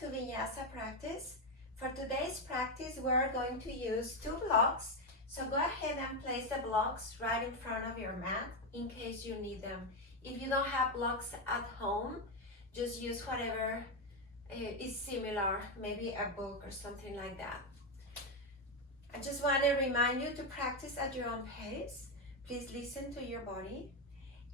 to Vinyasa practice. For today's practice, we're going to use 2 blocks. So go ahead and place the blocks right in front of your mat in case you need them. If you don't have blocks at home, just use whatever is similar, maybe a book or something like that. I just want to remind you to practice at your own pace. Please listen to your body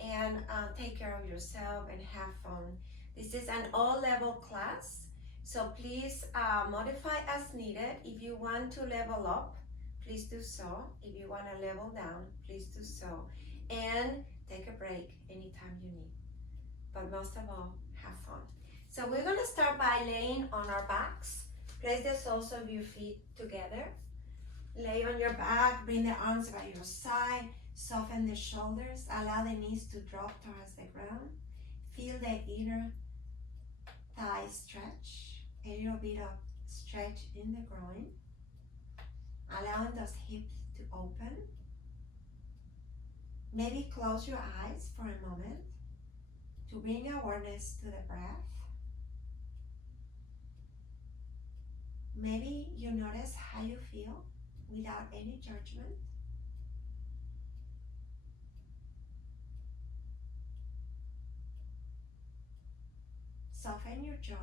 and take care of yourself and have fun. This is an all-level class, so please modify as needed. If you want to level up, please do so. If you want to level down, please do so. And take a break anytime you need. But most of all, have fun. So we're going to start by laying on our backs. Place the soles of your feet together. Lay on your back, bring the arms by your side. Soften the shoulders, allow the knees to drop towards the ground. Feel the inner thigh stretch, a little bit of stretch in the groin. Allowing those hips to open. Maybe close your eyes for a moment to bring awareness to the breath. Maybe you notice how you feel without any judgment. Soften your jaw.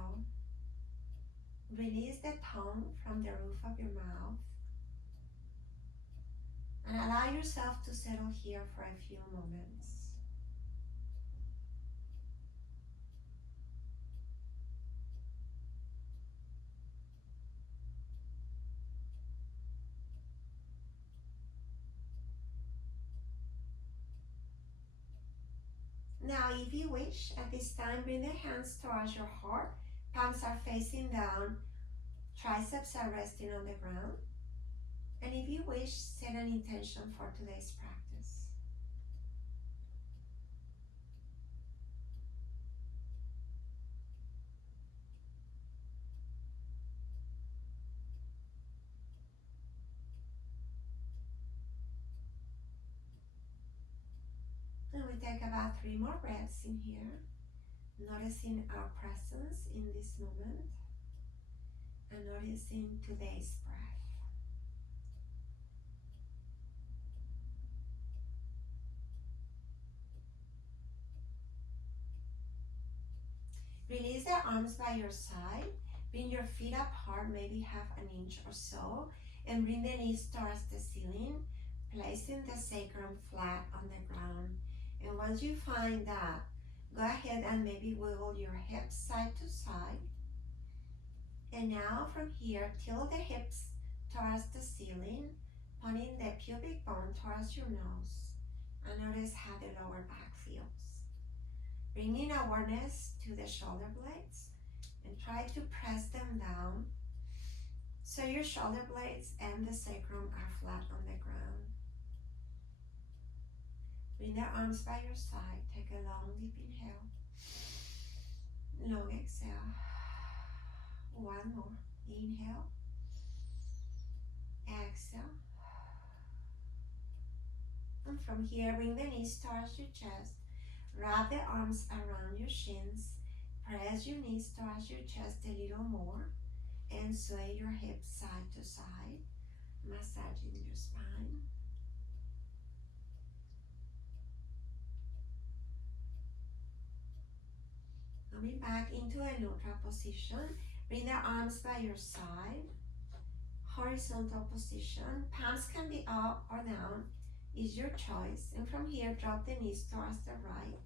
Release the tongue from the roof of your mouth. And allow yourself to settle here for a few moments. Now, if you wish, at this time, bring the hands towards your heart. Palms are facing down. Triceps are resting on the ground. And if you wish, set an intention for today's practice. And we take about 3 more breaths in here, noticing our presence in this moment and noticing today's breath. Release the arms by your side. Bring your feet apart, maybe half an inch or so, and bring the knees towards the ceiling, placing the sacrum flat on the ground. And once you find that, go ahead and maybe wiggle your hips side to side. And now from here, tilt the hips towards the ceiling, pointing the pubic bone towards your nose. And notice how the lower back feels. Bringing awareness to the shoulder blades and try to press them down so your shoulder blades and the sacrum are flat on the ground. Bring the arms by your side. Take a long deep inhale. Long exhale. One more. Inhale. Exhale. And from here, bring the knees towards your chest. Wrap the arms around your shins. Press your knees towards your chest a little more. And sway your hips side to side. Massaging your spine. Coming back into a neutral position. Bring the arms by your side. Horizontal position. Palms can be up or down. Is your choice. And from here, drop the knees towards the right.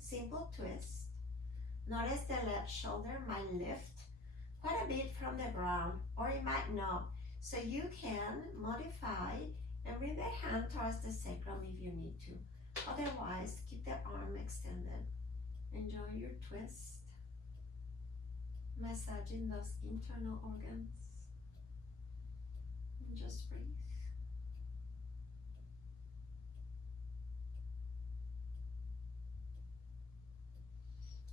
Simple twist. Notice the left shoulder might lift quite a bit from the ground, or it might not. So you can modify and bring the hand towards the sacrum if you need to. Otherwise, keep the arm extended. Enjoy your twist. Massaging those internal organs. And just breathe.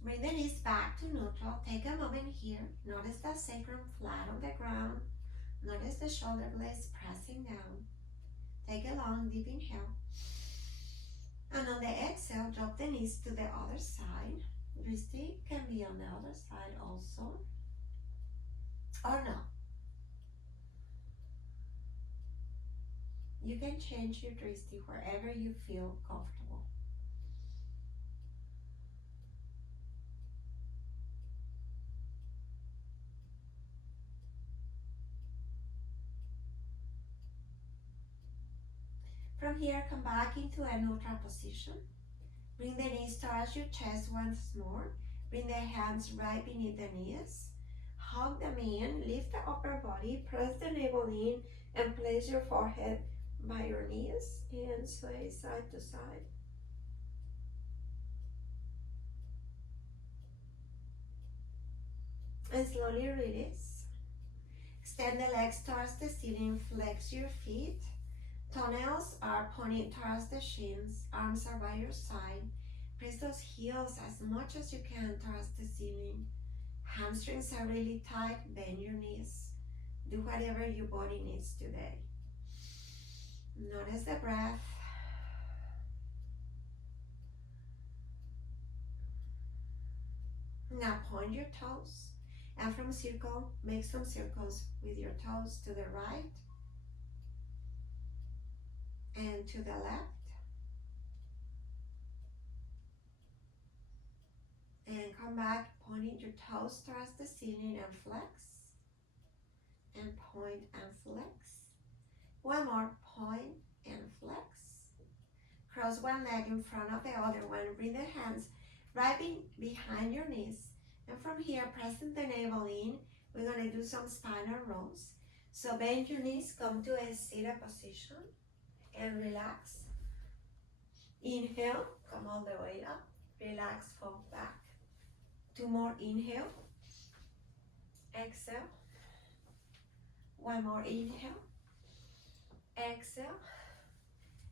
Bring the knees back to neutral. Take a moment here. Notice the sacrum flat on the ground. Notice the shoulder blades pressing down. Take a long deep inhale. And on the exhale, drop the knees to the other side. Wrist can be on the other side also. or no. You can change your drishti wherever you feel comfortable. From here, come back into a neutral position. Bring the knees towards your chest once more. Bring the hands right beneath the knees. Hug them in, lift the upper body, press the navel in, and place your forehead by your knees and sway side to side. And slowly release. Extend the legs towards the ceiling, flex your feet. Toenails are pointing towards the shins, arms are by your side. Press those heels as much as you can towards the ceiling. Hamstrings are really tight, bend your knees. Do whatever your body needs today. Notice the breath. Now point your toes, and from circle, make some circles with your toes to the right and to the left. And come back, pointing your toes towards the ceiling and flex. And point and flex. One more, point and flex. Cross one leg in front of the other one. Bring the hands right behind your knees. And from here, pressing the navel in, we're going to do some spinal rolls. So bend your knees, come to a seated position, and relax. Inhale, come all the way up. Relax, fall back. Two more, inhale. Exhale. One more inhale. Exhale.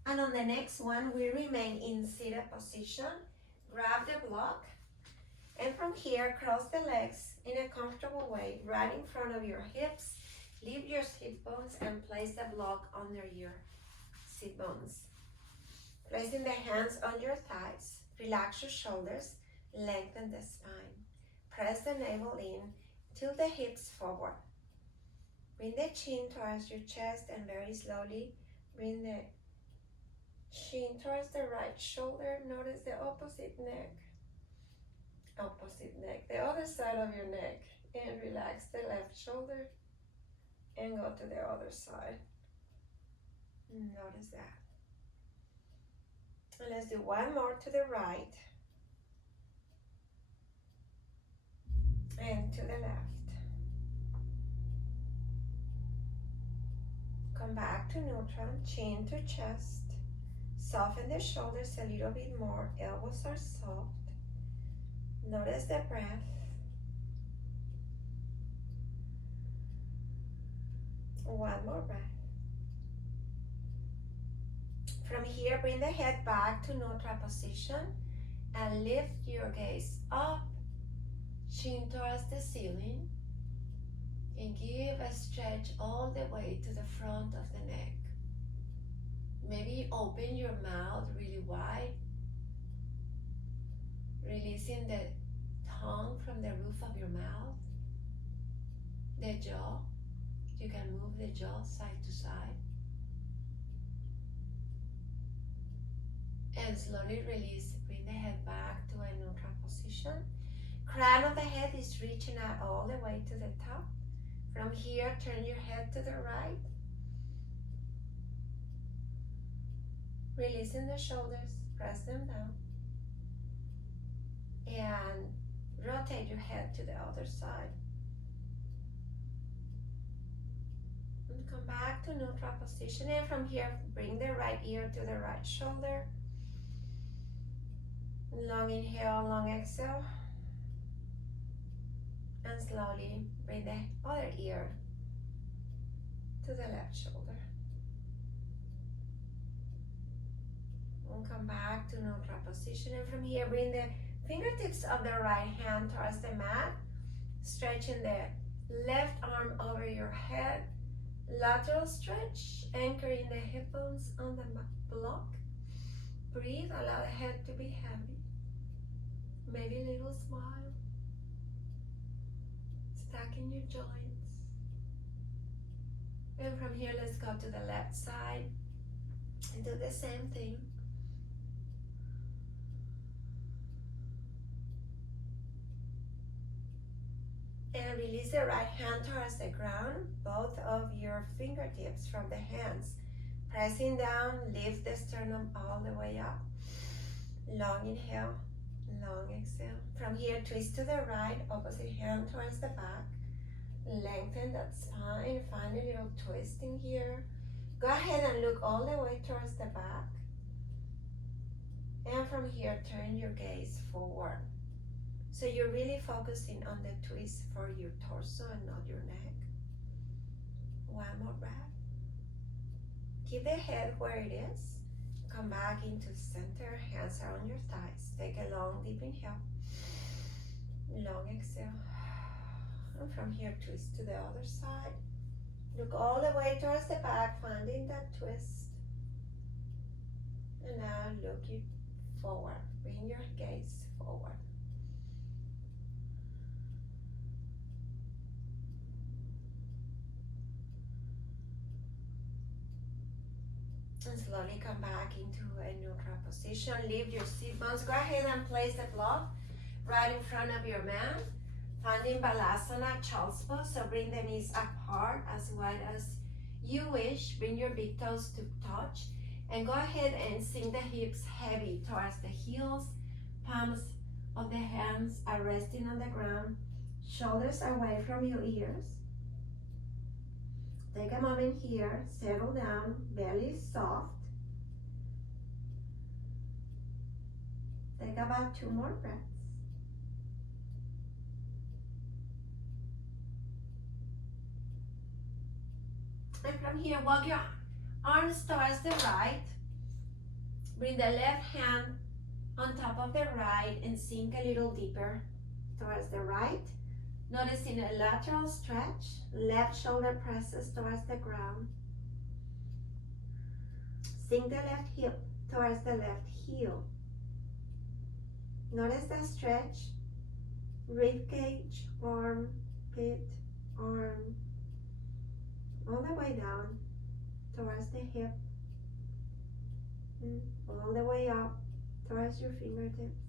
And on the next one, we remain in seated position. Grab the block. And from here, cross the legs in a comfortable way, right in front of your hips. Lift your hip bones and place the block under your sit bones. Placing the hands on your thighs. Relax your shoulders. Lengthen the spine. Press the navel in. Tilt the hips forward. Bring the chin towards your chest and very slowly bring the chin towards the right shoulder. Notice the opposite neck. Opposite neck. The other side of your neck. And relax the left shoulder and go to the other side. Notice that. And let's do one more to the right. And to the left. Come back to neutral, chin to chest. Soften the shoulders a little bit more. Elbows are soft. Notice the breath. One more breath. From here, bring the head back to neutral position and lift your gaze up, chin towards the ceiling, and give a stretch all the way to the front of the neck. Maybe open your mouth really wide, releasing the tongue from the roof of your mouth, the jaw. You can move the jaw side to side. And slowly release, bring the head back to a neutral position. Crown of the head is reaching out all the way to the top. From here, turn your head to the right. Releasing the shoulders, press them down. And rotate your head to the other side. And come back to neutral position. And from here, bring the right ear to the right shoulder. Long inhale, long exhale. And slowly bring the other ear to the left shoulder. And come back to neutral position. And from here, bring the fingertips of the right hand towards the mat. Stretching the left arm over your head. Lateral stretch, anchoring the hip bones on the block. Breathe, allow the head to be heavy. Maybe a little smile. Stacking your joints. And from here, let's go to the left side and do the same thing. And release the right hand towards the ground, both of your fingertips from the hands. Pressing down, lift the sternum all the way up. Long inhale, long exhale. From here, twist to the right, opposite hand towards the back. Lengthen that spine, find a little twist in here. Go ahead and look all the way towards the back. And from here, turn your gaze forward. So you're really focusing on the twist for your torso and not your neck. One more breath. Keep the head where it is. Come back into center, hands are on your thighs. Take a long, deep inhale. Long exhale. And from here, twist to the other side. Look all the way towards the back, finding that twist. And now looking forward. Bring your gaze forward. And slowly come back into a neutral position. Lift your sit bones. Go ahead and place the block right in front of your mat. Finding Balasana, child's pose. So bring the knees apart as wide as you wish. Bring your big toes to touch. And go ahead and sink the hips heavy towards the heels. Palms of the hands are resting on the ground. Shoulders away from your ears. Take a moment here, settle down, belly soft. Take about 2 more breaths. And from here, walk your arms towards the right. Bring the left hand on top of the right and sink a little deeper towards the right. Noticing a lateral stretch, left shoulder presses towards the ground. Sink the left hip towards the left heel. Notice the stretch, rib cage, arm, pit, arm, all the way down towards the hip, all the way up towards your fingertips.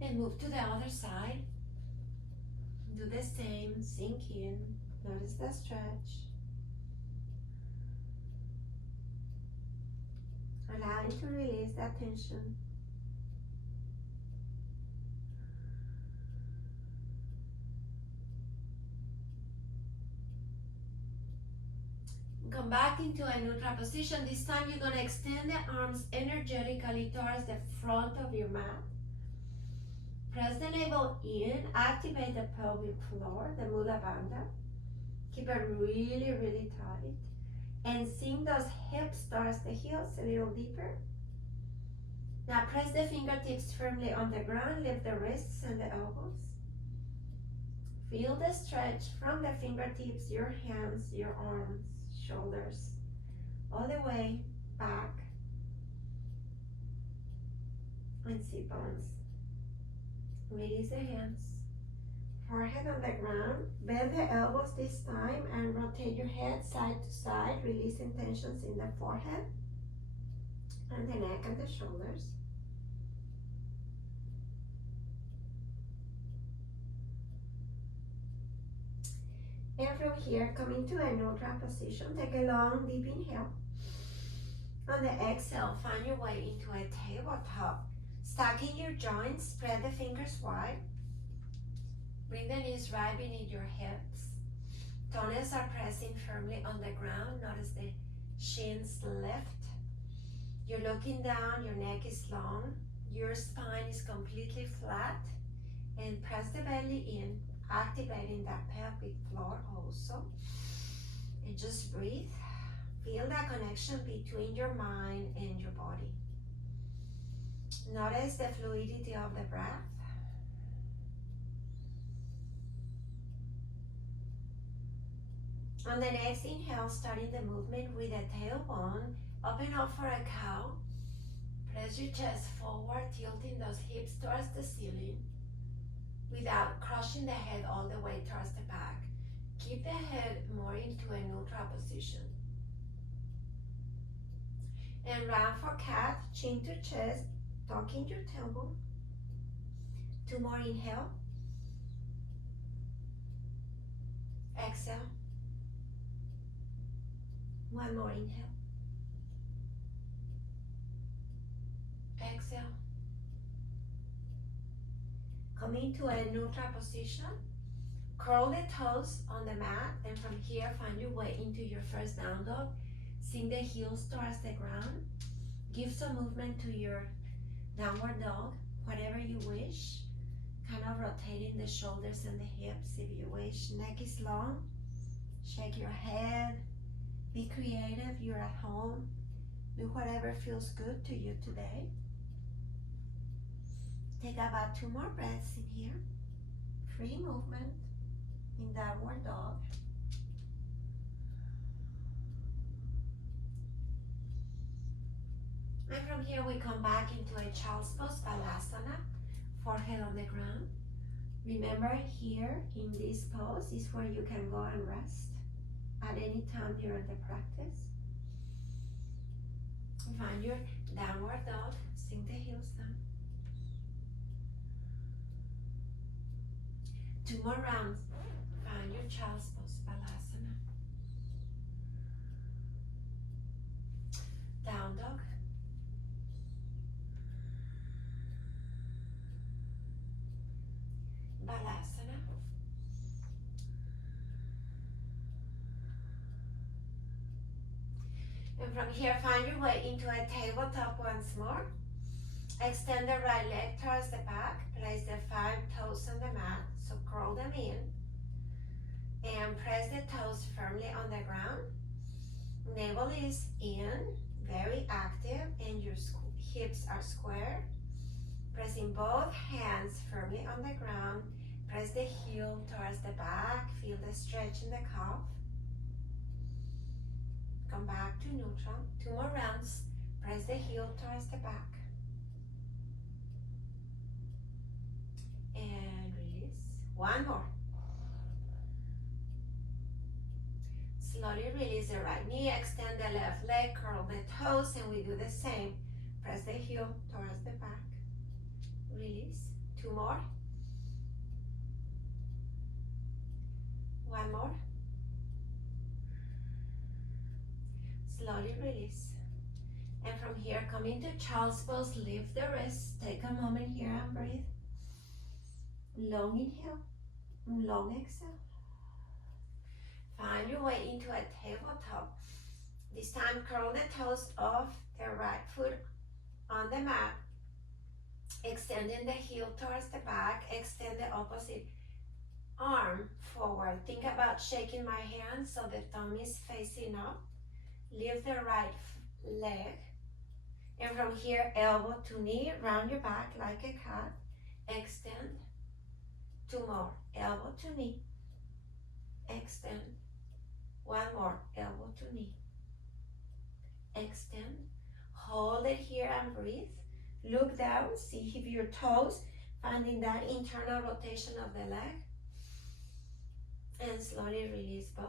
And move to the other side. Do the same, sink in, notice the stretch. Allowing to release that tension. Come back into a neutral position. This time you're going to extend the arms energetically towards the front of your mat. Press the navel in, activate the pelvic floor, the Mula Bandha. Keep it really, really tight. And sink those hips towards the heels a little deeper. Now press the fingertips firmly on the ground, lift the wrists and the elbows. Feel the stretch from the fingertips, your hands, your arms, shoulders, all the way back. And sit bones. Release the hands, forehead on the ground, bend the elbows this time and rotate your head side to side, releasing tensions in the forehead and the neck and the shoulders. And from here, come into a neutral position, take a long deep inhale. On the exhale, find your way into a tabletop. Stacking your joints, spread the fingers wide. Bring the knees right beneath your hips. Toes are pressing firmly on the ground. Notice the shins lift. You're looking down, your neck is long. Your spine is completely flat. And press the belly in, activating that pelvic floor also. And just breathe. Feel that connection between your mind and your body. Notice the fluidity of the breath. On the next inhale, starting the movement with a tailbone, open up for a cow. Press your chest forward, tilting those hips towards the ceiling. without crushing the head all the way towards the back. Keep the head more into a neutral position. And round for cat, chin to chest, tucking your tailbone. 2 more, inhale. Exhale. 1 more, inhale. Exhale. Come into a neutral position. Curl the toes on the mat, and from here find your way into your first down dog. Sink the heels towards the ground. Give some movement to your downward dog, whatever you wish. Kind of rotating the shoulders and the hips if you wish. Neck is long. Shake your head. Be creative. You're at home. Do whatever feels good to you today. Take about 2 more breaths in here. Free movement in downward dog. And from here we come back into a child's pose, Balasana, forehead on the ground. Remember, here in this pose is where you can go and rest at any time during the practice. Find your downward dog, sink the heels down. 2 more rounds. Find your child's pose, Balasana. Down dog. Balasana. And from here, find your way into a tabletop once more. Extend the right leg towards the back. Place the 5 toes on the mat, so curl them in. And press the toes firmly on the ground. Navel is in, very active, and your hips are square. Pressing both hands firmly on the ground. Press the heel towards the back. Feel the stretch in the calf. Come back to neutral. 2 more rounds. Press the heel towards the back. And release. 1 more. Slowly release the right knee. Extend the left leg. Curl the toes. And we do the same. Press the heel towards the back. Release. 2 more. 1 more. Slowly release. And from here, come into child's pose. Lift the wrists. Take a moment here and breathe. Long inhale. Long exhale. Find your way into a tabletop. This time, curl the toes of the right foot on the mat. Extending the heel towards the back. Extend the opposite arm forward. Think about shaking my hand so the thumb is facing up. Lift the right leg. And from here, elbow to knee. Round your back like a cat. Extend. 2 more. Elbow to knee. Extend. 1 more. Elbow to knee. Extend. Hold it here and breathe. Look down. See if your toes, finding that internal rotation of the leg. And slowly release both.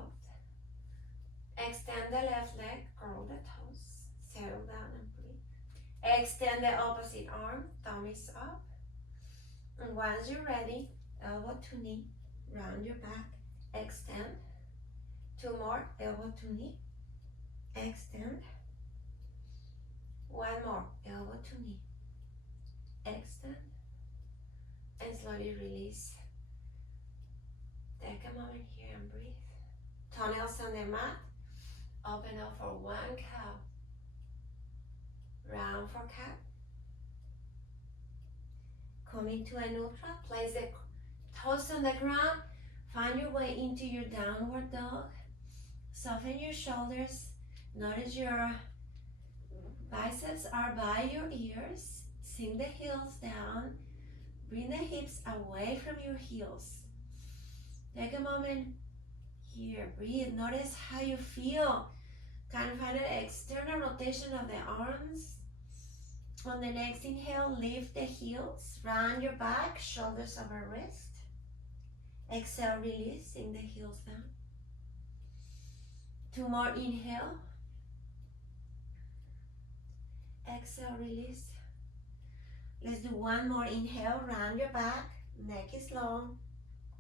Extend the left leg. Curl the toes. Settle down and breathe. Extend the opposite arm. Thumb is up. And once you're ready, elbow to knee. Round your back. Extend. 2 more. Elbow to knee. Extend. 1 more. Elbow to knee. Extend. And slowly release. Take a moment here and breathe. Toenails on the mat. Open up for 1 cow. Round for cat. Come into a neutral. Place the toes on the ground. Find your way into your downward dog. Soften your shoulders. Notice your biceps are by your ears. Sink the heels down. Bring the hips away from your heels. Take a moment here. Breathe. Notice how you feel. Kind of find an external rotation of the arms On the next inhale, lift the heels, round your back, shoulders over wrist. Exhale, releasing the heels down. 2 more inhale. Exhale, release. Let's do 1 more inhale, round your back, neck is long,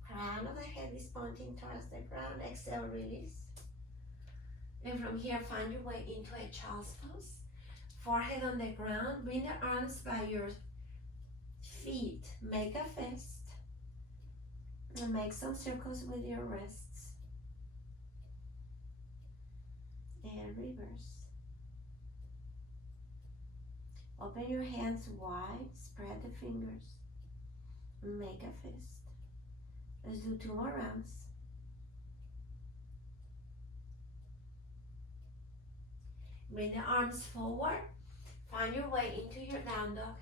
crown of the head is pointing towards the ground. Exhale, release. And from here, find your way into a child's pose. Forehead on the ground, bring the arms by your feet. Make a fist. And make some circles with your wrists. And reverse. Open your hands wide, spread the fingers. Make a fist. Let's do 2 more rounds. Bring the arms forward. Find your way into your down dog.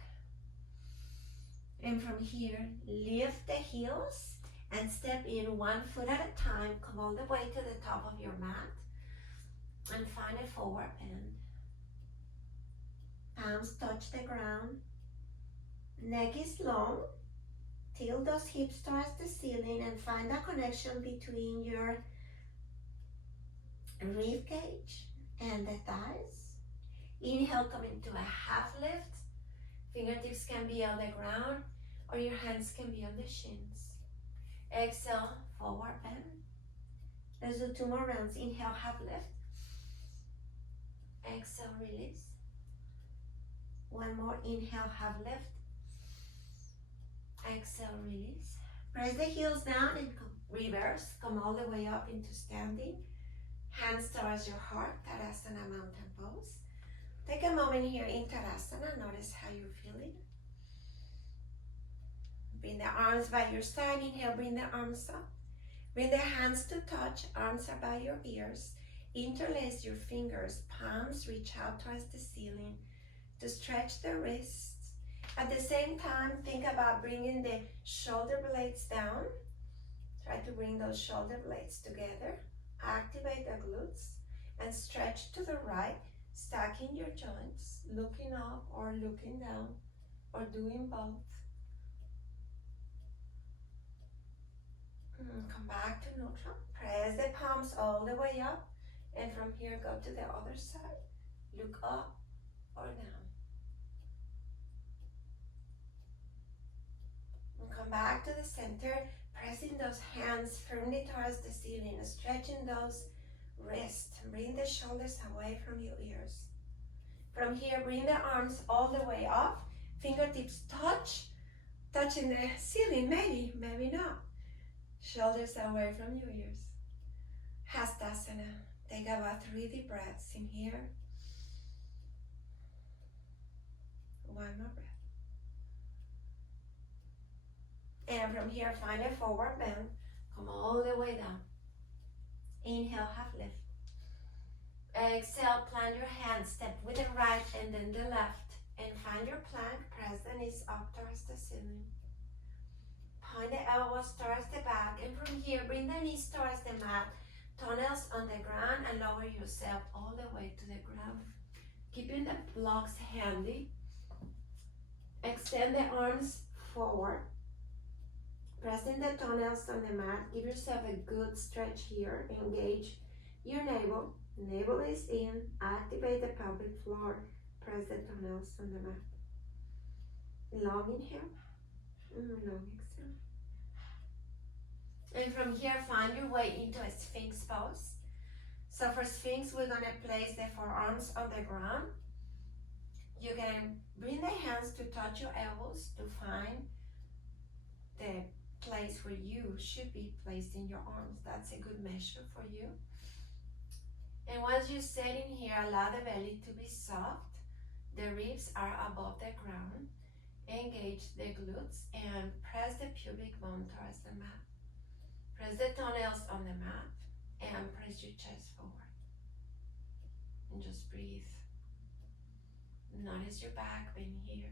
And from here, lift the heels and step in 1 foot at a time. Come all the way to the top of your mat. And find a forward bend. Palms touch the ground. Neck is long. Tilt those hips towards the ceiling and find a connection between your rib cage and the thighs. Inhale, come into a half lift. Fingertips can be on the ground or your hands can be on the shins. Exhale, forward bend. Let's do 2 more rounds. Inhale, half lift. Exhale, release. 1 more. Inhale, half lift. Exhale, release. Press the heels down and reverse. Come all the way up into standing. Hands towards your heart, Tadasana, mountain pose. Take a moment here in Tadasana. Notice how you're feeling. Bring the arms by your side. Inhale, bring the arms up. Bring the hands to touch. Arms are by your ears. Interlace your fingers. Palms reach out towards the ceiling to stretch the wrists. At the same time, think about bringing the shoulder blades down. Try to bring those shoulder blades together. Activate the glutes and stretch to the right, stacking your joints, looking up or looking down, or doing both. Come back to neutral. Press the palms all the way up, and from here go to the other side. Look up or down. And come back to the center, pressing those hands firmly towards the ceiling, stretching those wrists. Bring the shoulders away from your ears. From here, bring the arms all the way up. Fingertips touching the ceiling, maybe not. Shoulders away from your ears. Hastasana. Take about 3 deep breaths in here. 1 more breath. And from here, find a forward bend. Come all the way down. Inhale, half lift. Exhale, plant your hands. Step with the right and then the left. And find your plank. Press the knees up towards the ceiling. Point the elbows towards the back. And from here, bring the knees towards the mat. Toenails on the ground and lower yourself all the way to the ground. Keeping the blocks handy. Extend the arms forward. Pressing the toenails on the mat. Give yourself a good stretch here. Engage your navel. Navel is in. Activate the pelvic floor. Press the toenails on the mat. Long inhale. Long exhale. And from here, find your way into a Sphinx pose. So for Sphinx, we're going to place the forearms on the ground. You can bring the hands to touch your elbows to find the place where you should be placing your arms. That's a good measure for you. And once you set in here, allow the belly to be soft. The ribs are above the ground. Engage the glutes and press the pubic bone towards the mat. Press the toenails on the mat and press your chest forward. And just breathe. Notice your back being here.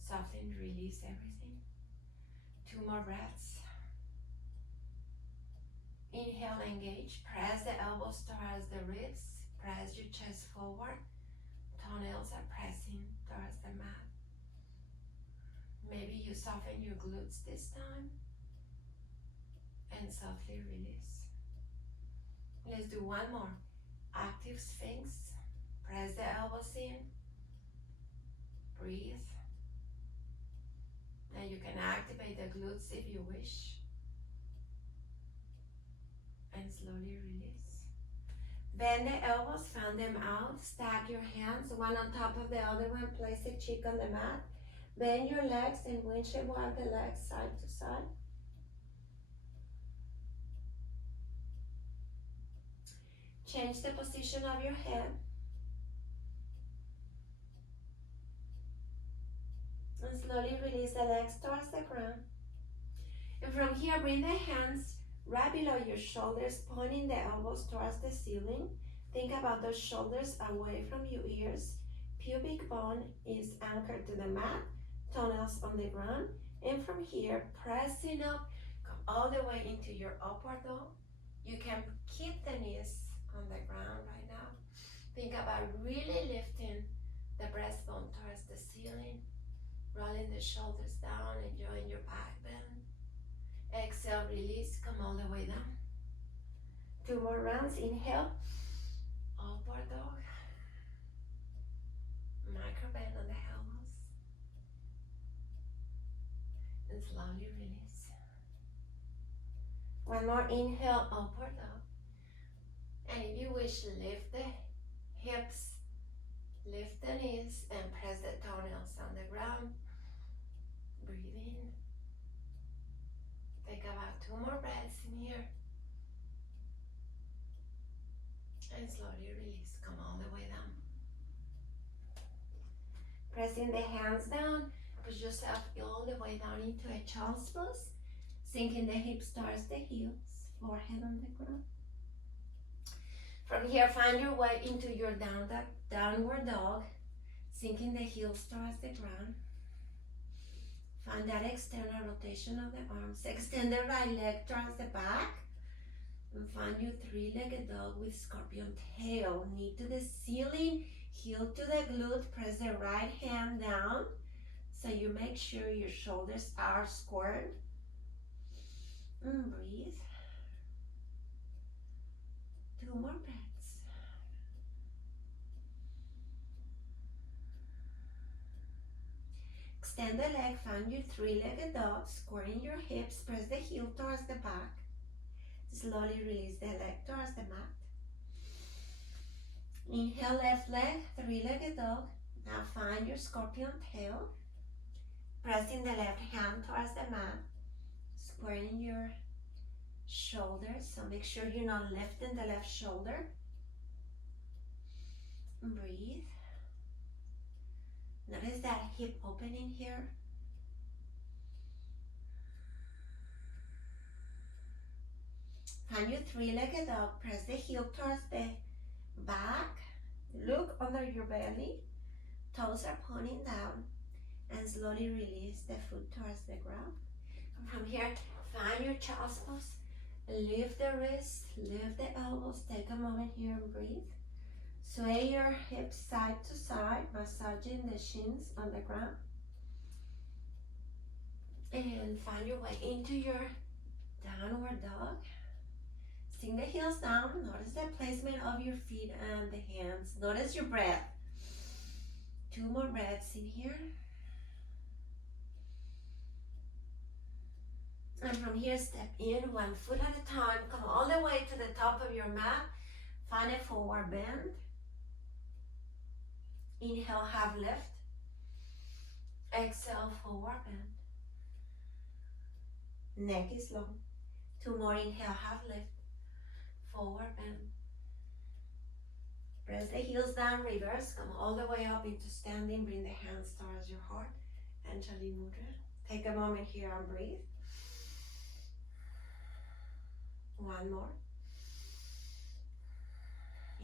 Soften, release everything. 2 more breaths. Inhale, engage. Press the elbows towards the ribs. Press your chest forward. Toenails are pressing towards the mat. Maybe you soften your glutes this time and softly release. Let's do one more. Active Sphinx. Press the elbows in. Breathe. Now you can activate the glutes if you wish. And slowly release. Bend the elbows, fan them out. Stack your hands, one on top of the other one. Place the cheek on the mat. Bend your legs and windshield walk the legs side to side. Change the position of your head. And slowly release the legs towards the ground. And from here, bring the hands right below your shoulders, pointing the elbows towards the ceiling. Think about those shoulders away from your ears. Pubic bone is anchored to the mat, toenails on the ground. And from here, pressing up, come all the way into your upward dog. You can keep the knees on the ground right now. Think about really lifting the breastbone towards the ceiling. Rolling the shoulders down, enjoying your back bend. Exhale, release, come all the way down. 2 more rounds, inhale, upward dog. Micro bend on the elbows. And slowly release. One more, inhale, upward dog. And if you wish, lift the hips, lift the knees, and press the toenails on the ground. Breathe in. Take about 2 more breaths in here. And slowly release. Come all the way down. Pressing the hands down. Push yourself all the way down into a child's pose. Sinking the hips towards the heels. Forehead on the ground. From here, find your way into your downward dog. Sinking the heels towards the ground. Find that external rotation of the arms. Extend the right leg towards the back. And find your 3-legged dog with scorpion tail. Knee to the ceiling, heel to the glute. Press the right hand down so you make sure your shoulders are squared. And breathe. 2 more breaths. Extend the leg, find your 3-legged dog, squaring your hips, press the heel towards the back. Slowly release the leg towards the mat. Inhale, left leg, 3-legged dog. Now find your scorpion tail. Pressing the left hand towards the mat, squaring your shoulders. So make sure you're not lifting the left shoulder. Breathe. Notice that hip opening here. Find your 3-legged dog. Press the heel towards the back. Look under your belly. Toes are pointing down. And slowly release the foot towards the ground. And from here, find your child's pose. Lift the wrists, lift the elbows. Take a moment here and breathe. Sway your hips side to side, massaging the shins on the ground. And find your way into your downward dog. Sink the heels down. Notice the placement of your feet and the hands. Notice your breath. 2 more breaths in here. And from here, step in 1 foot at a time. Come all the way to the top of your mat. Find a forward bend. Inhale, half lift. Exhale, forward bend. Neck is long. 2 more, inhale, half lift. Forward bend. Press the heels down, reverse. Come all the way up into standing. Bring the hands towards your heart. Anjali Mudra. Take a moment here and breathe. 1 more.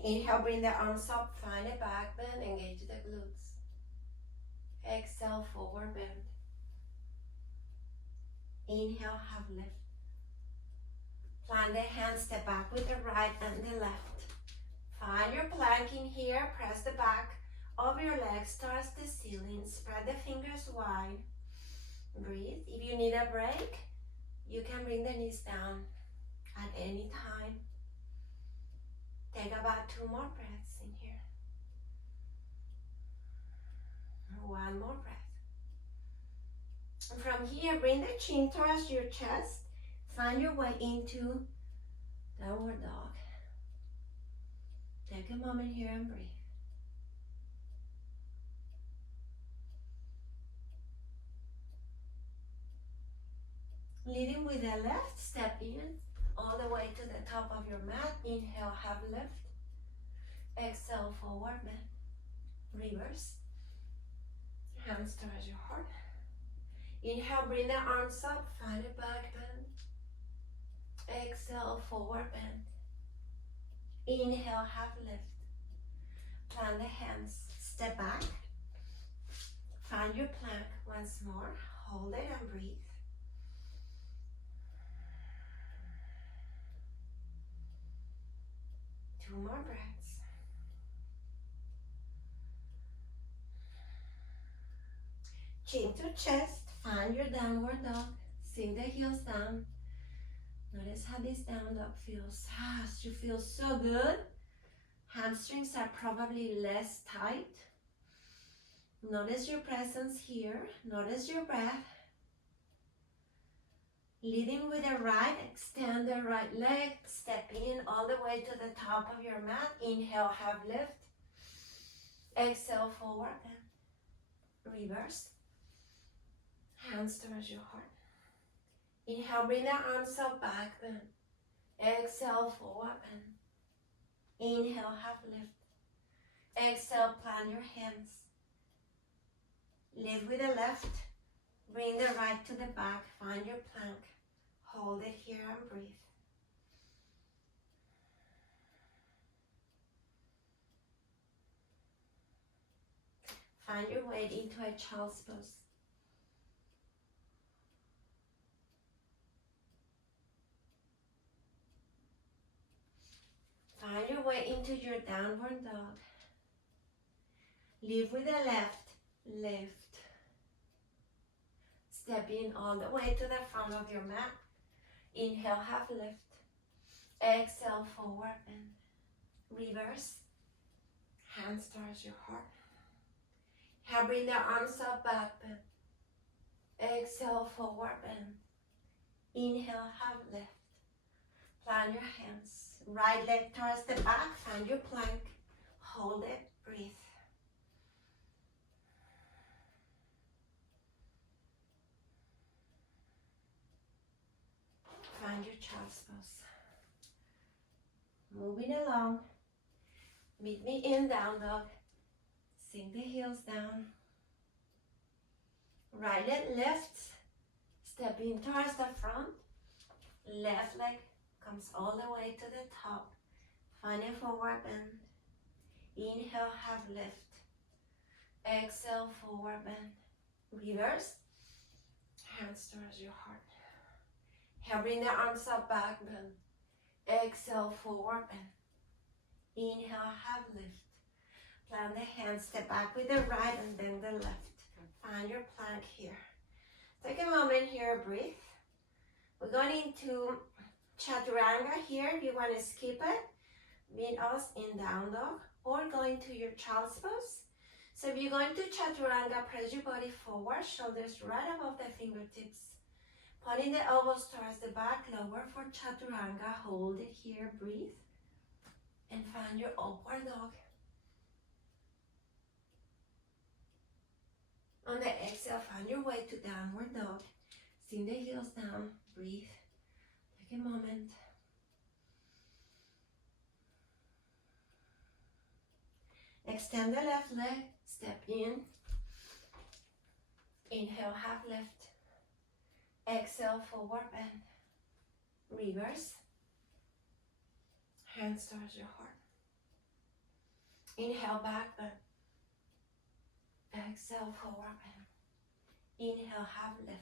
Inhale, bring the arms up, find a back bend, engage the glutes. Exhale, forward bend. Inhale, half lift. Plant the hands, step back with the right and the left. Find your plank in here. Press the back of your legs towards the ceiling. Spread the fingers wide. Breathe. If you need a break, you can bring the knees down at any time. Take about 2 more breaths in here. 1 more breath. And from here, bring the chin towards your chest. Find your way into downward dog. Take a moment here and breathe. Leading with the left, step in all the way to the top of your mat. Inhale, half lift. Exhale, forward bend. Reverse. Hands towards your heart. Inhale, bring the arms up, find a back bend. Exhale, forward bend. Inhale, half lift. Plant the hands, step back. Find your plank once more. Hold it and breathe. Two more breaths. Chin to chest, find your downward dog. Sink the heels down. Notice how this down dog feels. You feel so good. Hamstrings are probably less tight. Notice your presence here. Notice your breath. Leading with the right, extend the right leg. Step in all the way to the top of your mat. Inhale, half lift. Exhale, forward bend. Reverse. Hands towards your heart. Inhale, bring the arms up, back bend. Exhale, forward bend. Inhale, half lift. Exhale, plant your hands. Lift with the left. Bring the right to the back. Find your plank. Hold it here and breathe. Find your way into a child's pose. Find your way into your downward dog. Lift with the left, lift. Step in all the way to the front of your mat. Inhale, half lift. Exhale, forward bend. Reverse. Hands towards your heart. Here, bring the arms up, back bend. Exhale, forward bend. Inhale, half lift. Plant your hands. Right leg towards the back. Find your plank. Hold it. Breathe. Find your child's pose. Moving along. Meet me in down dog. Sink the heels down. Right leg lifts. Step in towards the front. Left leg comes all the way to the top. Find a forward bend. Inhale, half lift. Exhale, forward bend. Reverse. Hands towards your heart. Here, bring the arms up, back bend. Exhale, forward bend. Inhale, half lift. Plant the hands, step back with the right and then the left. Find your plank here. Take a moment here, breathe. We're going into chaturanga here. If you want to skip it, meet us in down dog or going to your child's pose. So if you're going to chaturanga, press your body forward, shoulders right above the fingertips. Pointing the elbows towards the back, lower for chaturanga. Hold it here, breathe. And find your upward dog. On the exhale, find your way to downward dog. Sink the heels down, breathe. Take a moment. Extend the left leg, step in. Inhale, half lift. Exhale, forward bend. Reverse. Hands towards your heart. Inhale, back bend. Exhale, forward bend. Inhale, half lift.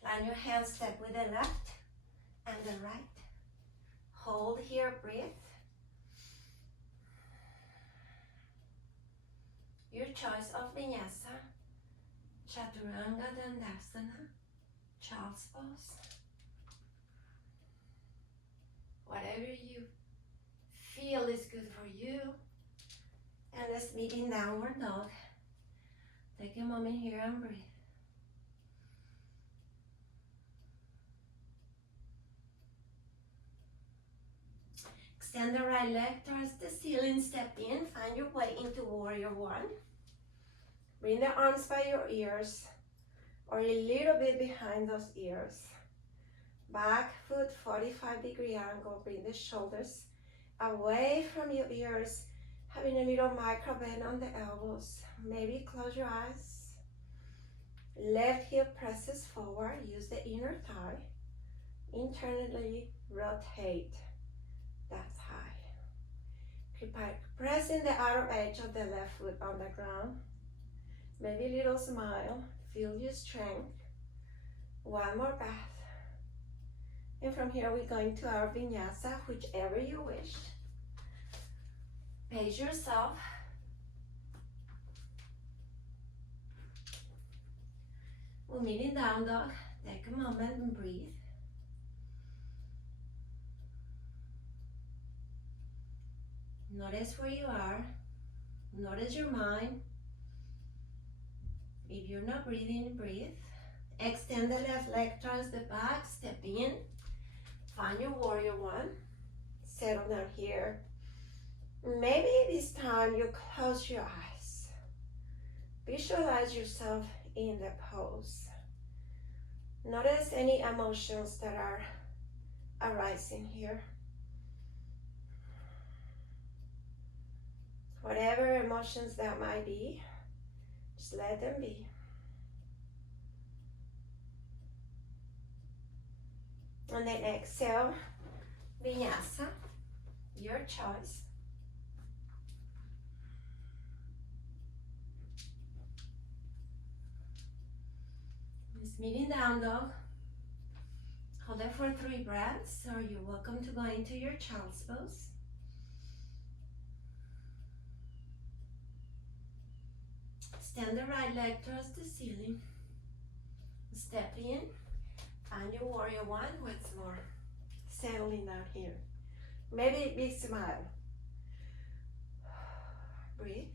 Plant your hands, step with the left and the right. Hold here, breathe. Your choice of Vinaysa, Chaturanga Dandasana, Child's Pose. Whatever you feel is good for you. And let's meet in downward dog. Take a moment here and breathe. Extend the right leg towards the ceiling, step in, find your way into warrior one. Bring the arms by your ears or a little bit behind those ears. Back foot 45-degree angle, bring the shoulders away from your ears, having a little micro bend on the elbows. Maybe close your eyes. Left hip presses forward, use the inner thigh. Internally rotate. That's high. Keep pressing the outer edge of the left foot on the ground. Maybe a little smile. Feel your strength. One more breath. And from here we're going to our Vinyasa, whichever you wish. Pace yourself. We'll meet in down dog. Take a moment and breathe. Notice where you are. Notice your mind. If you're not breathing, breathe. Extend the left leg towards the back. Step in. Find your warrior one. Settle down here. Maybe this time you close your eyes. Visualize yourself in the pose. Notice any emotions that are arising here. Whatever emotions that might be, just let them be. And then exhale, Vinyasa, your choice. Just meeting down dog. Hold it for 3 breaths, or you're welcome to go into your child's pose. Extend the right leg towards the ceiling. Step in. Find your warrior one once more. Settling down here. Maybe a big smile. Breathe.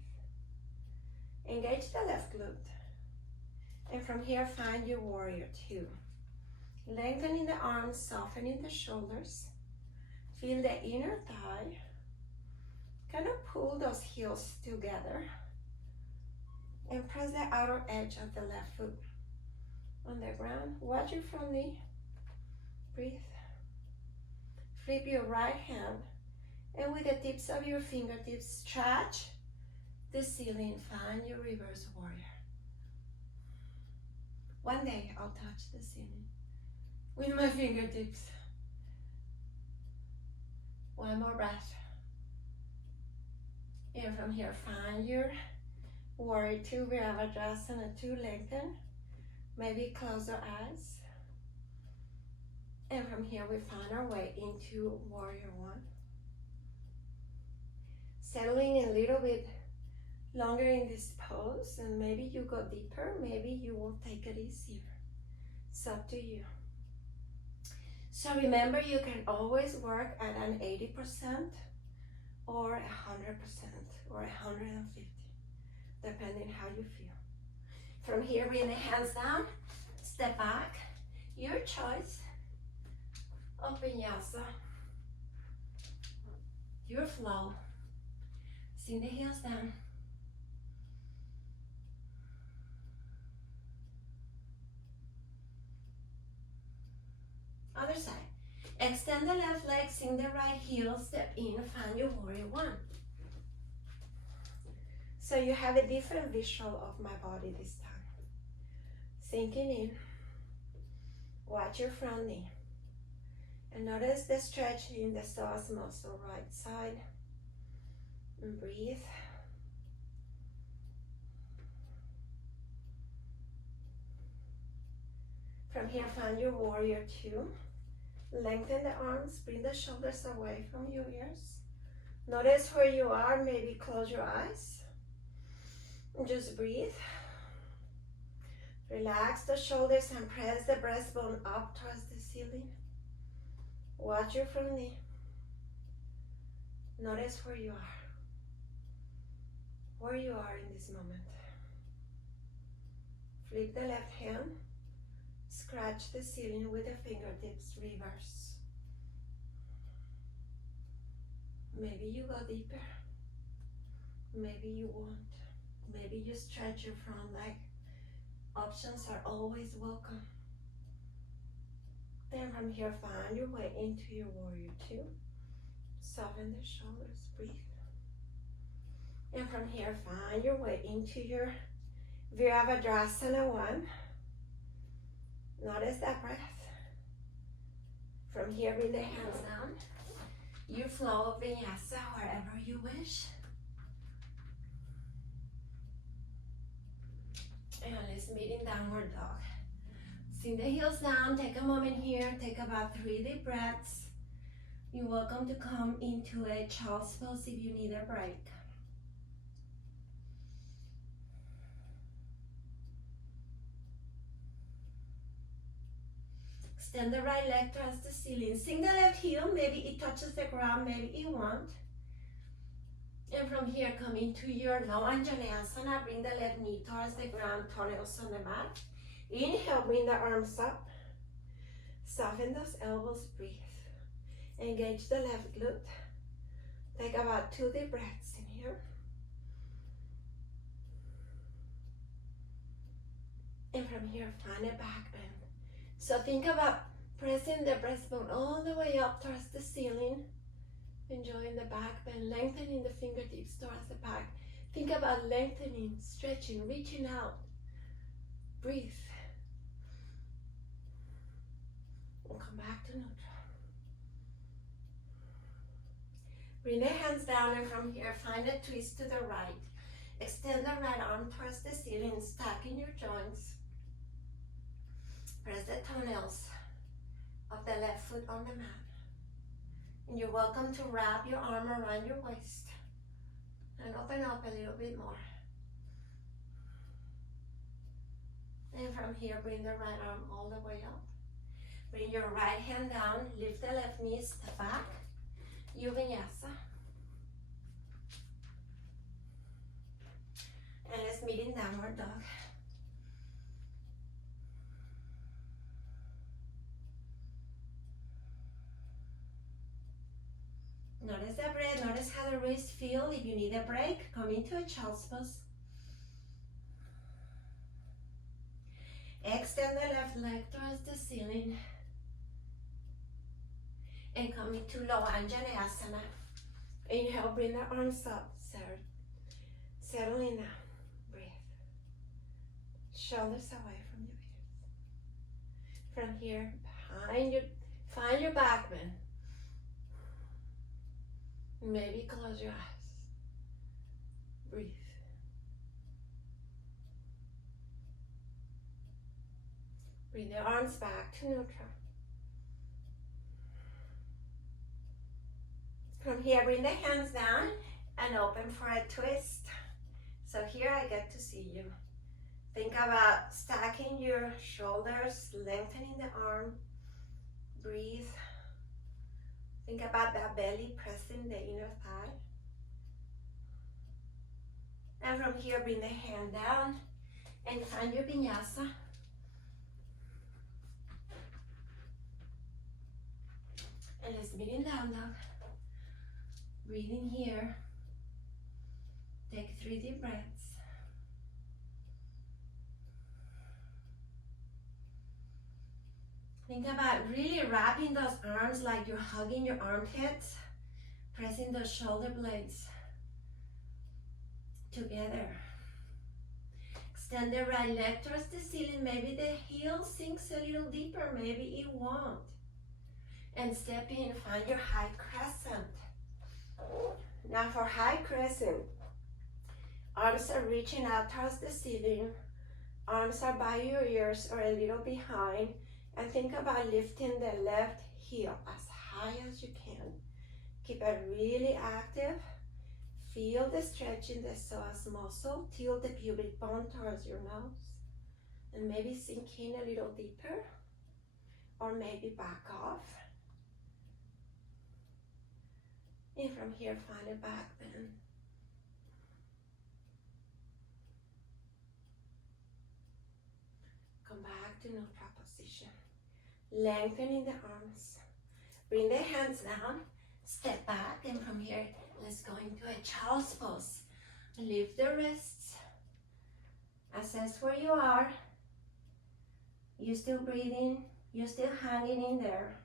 Engage the left glute. And from here, find your warrior two. Lengthening the arms, softening the shoulders. Feel the inner thigh. Kind of pull those heels together. And press the outer edge of the left foot on the ground. Watch your front knee. Breathe. Flip your right hand, and with the tips of your fingertips, stretch the ceiling. Find your reverse warrior. One day I'll touch the ceiling with my fingertips. One more breath. And from here, find your warrior two, Virabhadrasana two, lengthen. Maybe close your eyes. And from here, we find our way into warrior one. Settling a little bit longer in this pose, and maybe you go deeper, maybe you will take it easier. It's up to you. So remember, you can always work at an 80% or 100% or 150, depending how you feel. From here, bring the hands down, step back, your choice of Vinyasa, your flow. Sink the heels down. Other side. Extend the left leg, sink the right heel, step in, find your warrior one. So you have a different visual of my body this time. Sinking in. Watch your front knee. And notice the stretch in the psoas muscle, right side. And breathe. From here, find your warrior two. Lengthen the arms, bring the shoulders away from your ears. Notice where you are, maybe close your eyes. Just breathe. Relax the shoulders and press the breastbone up towards the ceiling. Watch your front knee. Notice where you are. Where you are in this moment. Flip the left hand. Scratch the ceiling with the fingertips, reverse. Maybe you go deeper. Maybe you won't. Maybe you stretch your front leg. Options are always welcome. Then from here, find your way into your warrior two. Soften the shoulders, breathe. And from here, find your way into your Virabhadrasana one. Notice that breath. From here, bring the hands down. You flow Vinyasa wherever you wish. And let's meet in downward dog. Sink the heels down, take a moment here, take about 3 deep breaths. You're welcome to come into a child's pose if you need a break. Extend the right leg towards the ceiling. Sink the left heel, maybe it touches the ground, maybe it won't. And from here, come into your low Anjaneyasana. Bring the left knee towards the ground, toenails on the mat. Inhale, bring the arms up. Soften those elbows, breathe. Engage the left glute. Take about 2 deep breaths in here. And from here, find a back bend. So think about pressing the breastbone all the way up towards the ceiling. Enjoying the back bend, lengthening the fingertips towards the back. Think about lengthening, stretching, reaching out. Breathe. And come back to neutral. Bring the hands down, and from here, find a twist to the right. Extend the right arm towards the ceiling, stacking your joints. Press the toenails of the left foot on the mat. And you're welcome to wrap your arm around your waist and open up a little bit more. And from here, bring the right arm all the way up. Bring your right hand down, lift the left knee, step back. Vinyasa. And let's meet in downward dog. Notice the breath, notice how the wrists feel. If you need a break, come into a child's pose. Extend the left leg towards the ceiling. And come into low Anjaneyasana. Inhale, bring the arms up. Settling down. Breathe. Shoulders away from your ears. From here, find your back bend. Maybe close your eyes. Breathe. Bring the arms back to neutral. From here, bring the hands down and open for a twist. So here I get to see you. Think about stacking your shoulders, lengthening the arm. Breathe. Think about that belly pressing the inner thigh. And from here, bring the hand down and find your vinyasa. And let's meet in down dog. Breathe in here. Take 3 deep breaths. Think about really wrapping those arms like you're hugging your armpits, pressing those shoulder blades together. Extend the right leg towards the ceiling. Maybe the heel sinks a little deeper, maybe it won't. And step in, find your high crescent. Now for high crescent, arms are reaching out towards the ceiling. Arms are by your ears or a little behind. And think about lifting the left heel as high as you can. Keep it really active. Feel the stretch in the psoas muscle. Tilt the pubic bone towards your nose. And maybe sink in a little deeper. Or maybe back off. And from here, find a back bend. Come back to neutral position. Lengthening the arms. Bring the hands down. Step back, and from here, let's go into a child's pose. Lift the wrists. Assess where you are. You still breathing. You're still hanging in there.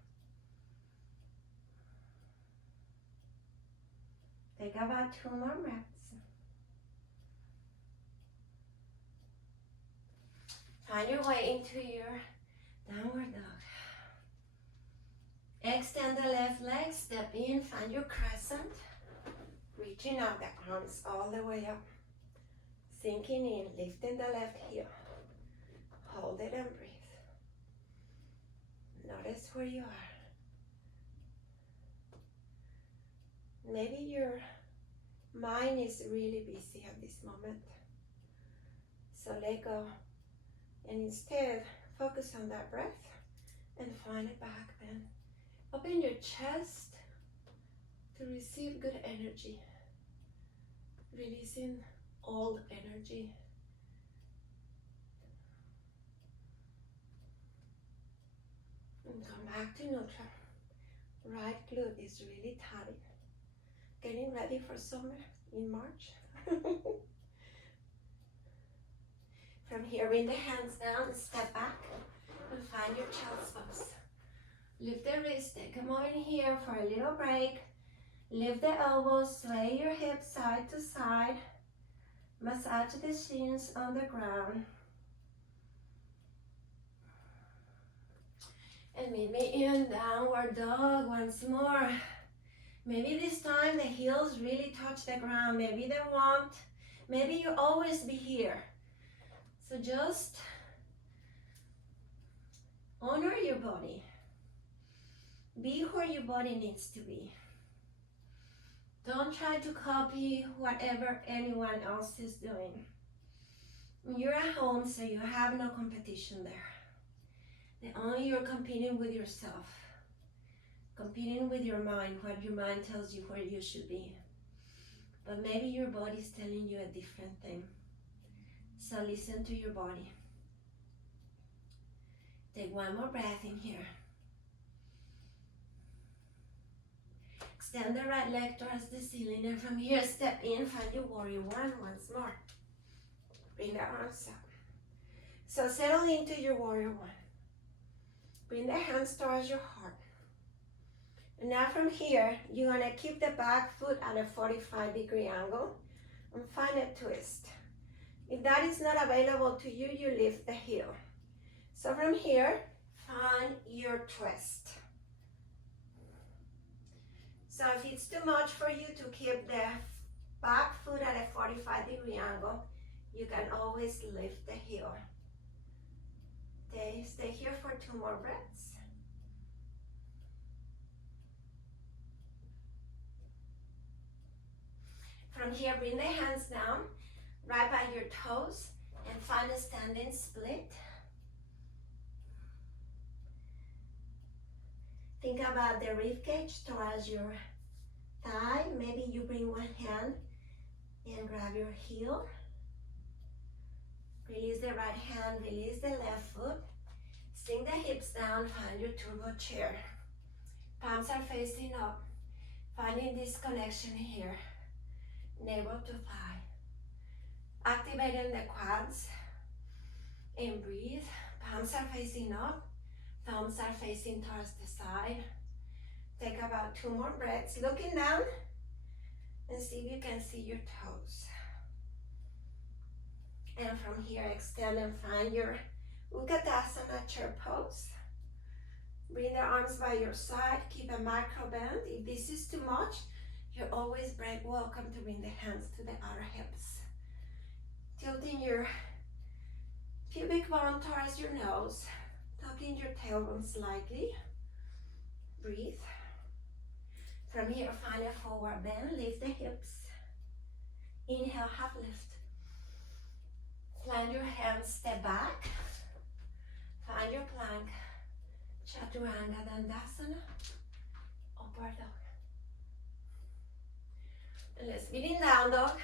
Take about 2 more breaths. Find your way into your downward dog. Extend the left leg, step in, find your crescent. Reaching out the arms all the way up. Sinking in, lifting the left heel. Hold it and breathe. Notice where you are. Maybe your mind is really busy at this moment. So let go and instead focus on that breath and find a back bend. Open your chest to receive good energy, releasing old energy. And come back to neutral. Right glute is really tight. Getting ready for summer in March. From here, bring the hands down, step back, and find your child's pose. Lift the wrist, take a moment here for a little break. Lift the elbows, sway your hips side to side. Massage the shins on the ground. And meet me in downward dog once more. Maybe this time the heels really touch the ground. Maybe they won't. Maybe you'll always be here. So just honor your body. Be where your body needs to be. Don't try to copy whatever anyone else is doing. You're at home, so you have no competition there. Only you're competing with yourself. Competing with your mind, what your mind tells you where you should be. But maybe your body's telling you a different thing. So listen to your body. Take one more breath in here. Extend the right leg towards the ceiling, and from here step in, find your warrior one once more. Bring the arms up. So settle into your warrior one. Bring the hands towards your heart. And now from here, you're gonna keep the back foot at a 45-degree angle and find a twist. If that is not available to you, you lift the heel. So from here, find your twist. So if it's too much for you to keep the back foot at a 45-degree angle, you can always lift the heel. Okay, stay here for 2 more breaths. From here, bring the hands down, right by your toes, and find a standing split. Think about the rib cage towards your thigh. Maybe you bring one hand and grab your heel. Release the right hand, release the left foot. Sink the hips down, find your turbo chair. Palms are facing up. Finding this connection here. Navel to thigh. Activating the quads. And breathe. Palms are facing up. Thumbs are facing towards the side. Take about 2 more breaths. Looking down and see if you can see your toes. And from here, extend and find your Utkatasana chair pose. Bring the arms by your side. Keep a micro bend. If this is too much, you're always very welcome to bring the hands to the outer hips. Tilting your pubic bone towards your nose. Tucking your tailbone slightly. Breathe. From here, find a forward bend. Lift the hips. Inhale, half lift. Plant your hands, step back. Find your plank. Chaturanga Dandasana. Upward dog. And let's meet in down dog.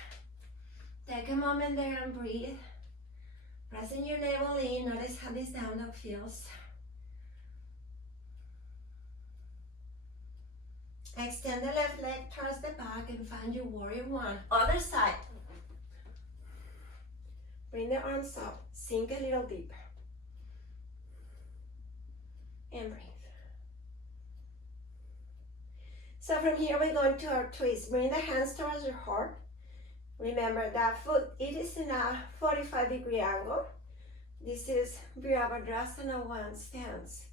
Take a moment there and breathe. Pressing your navel in. Notice how this down dog feels. Extend the left leg towards the back and find your warrior one. Other side. Bring the arms up. Sink a little deeper. And breathe. So from here we're going to our twist. Bring the hands towards your heart. Remember that foot, it is in a 45-degree angle. This is Virabhadrasana 1 stance.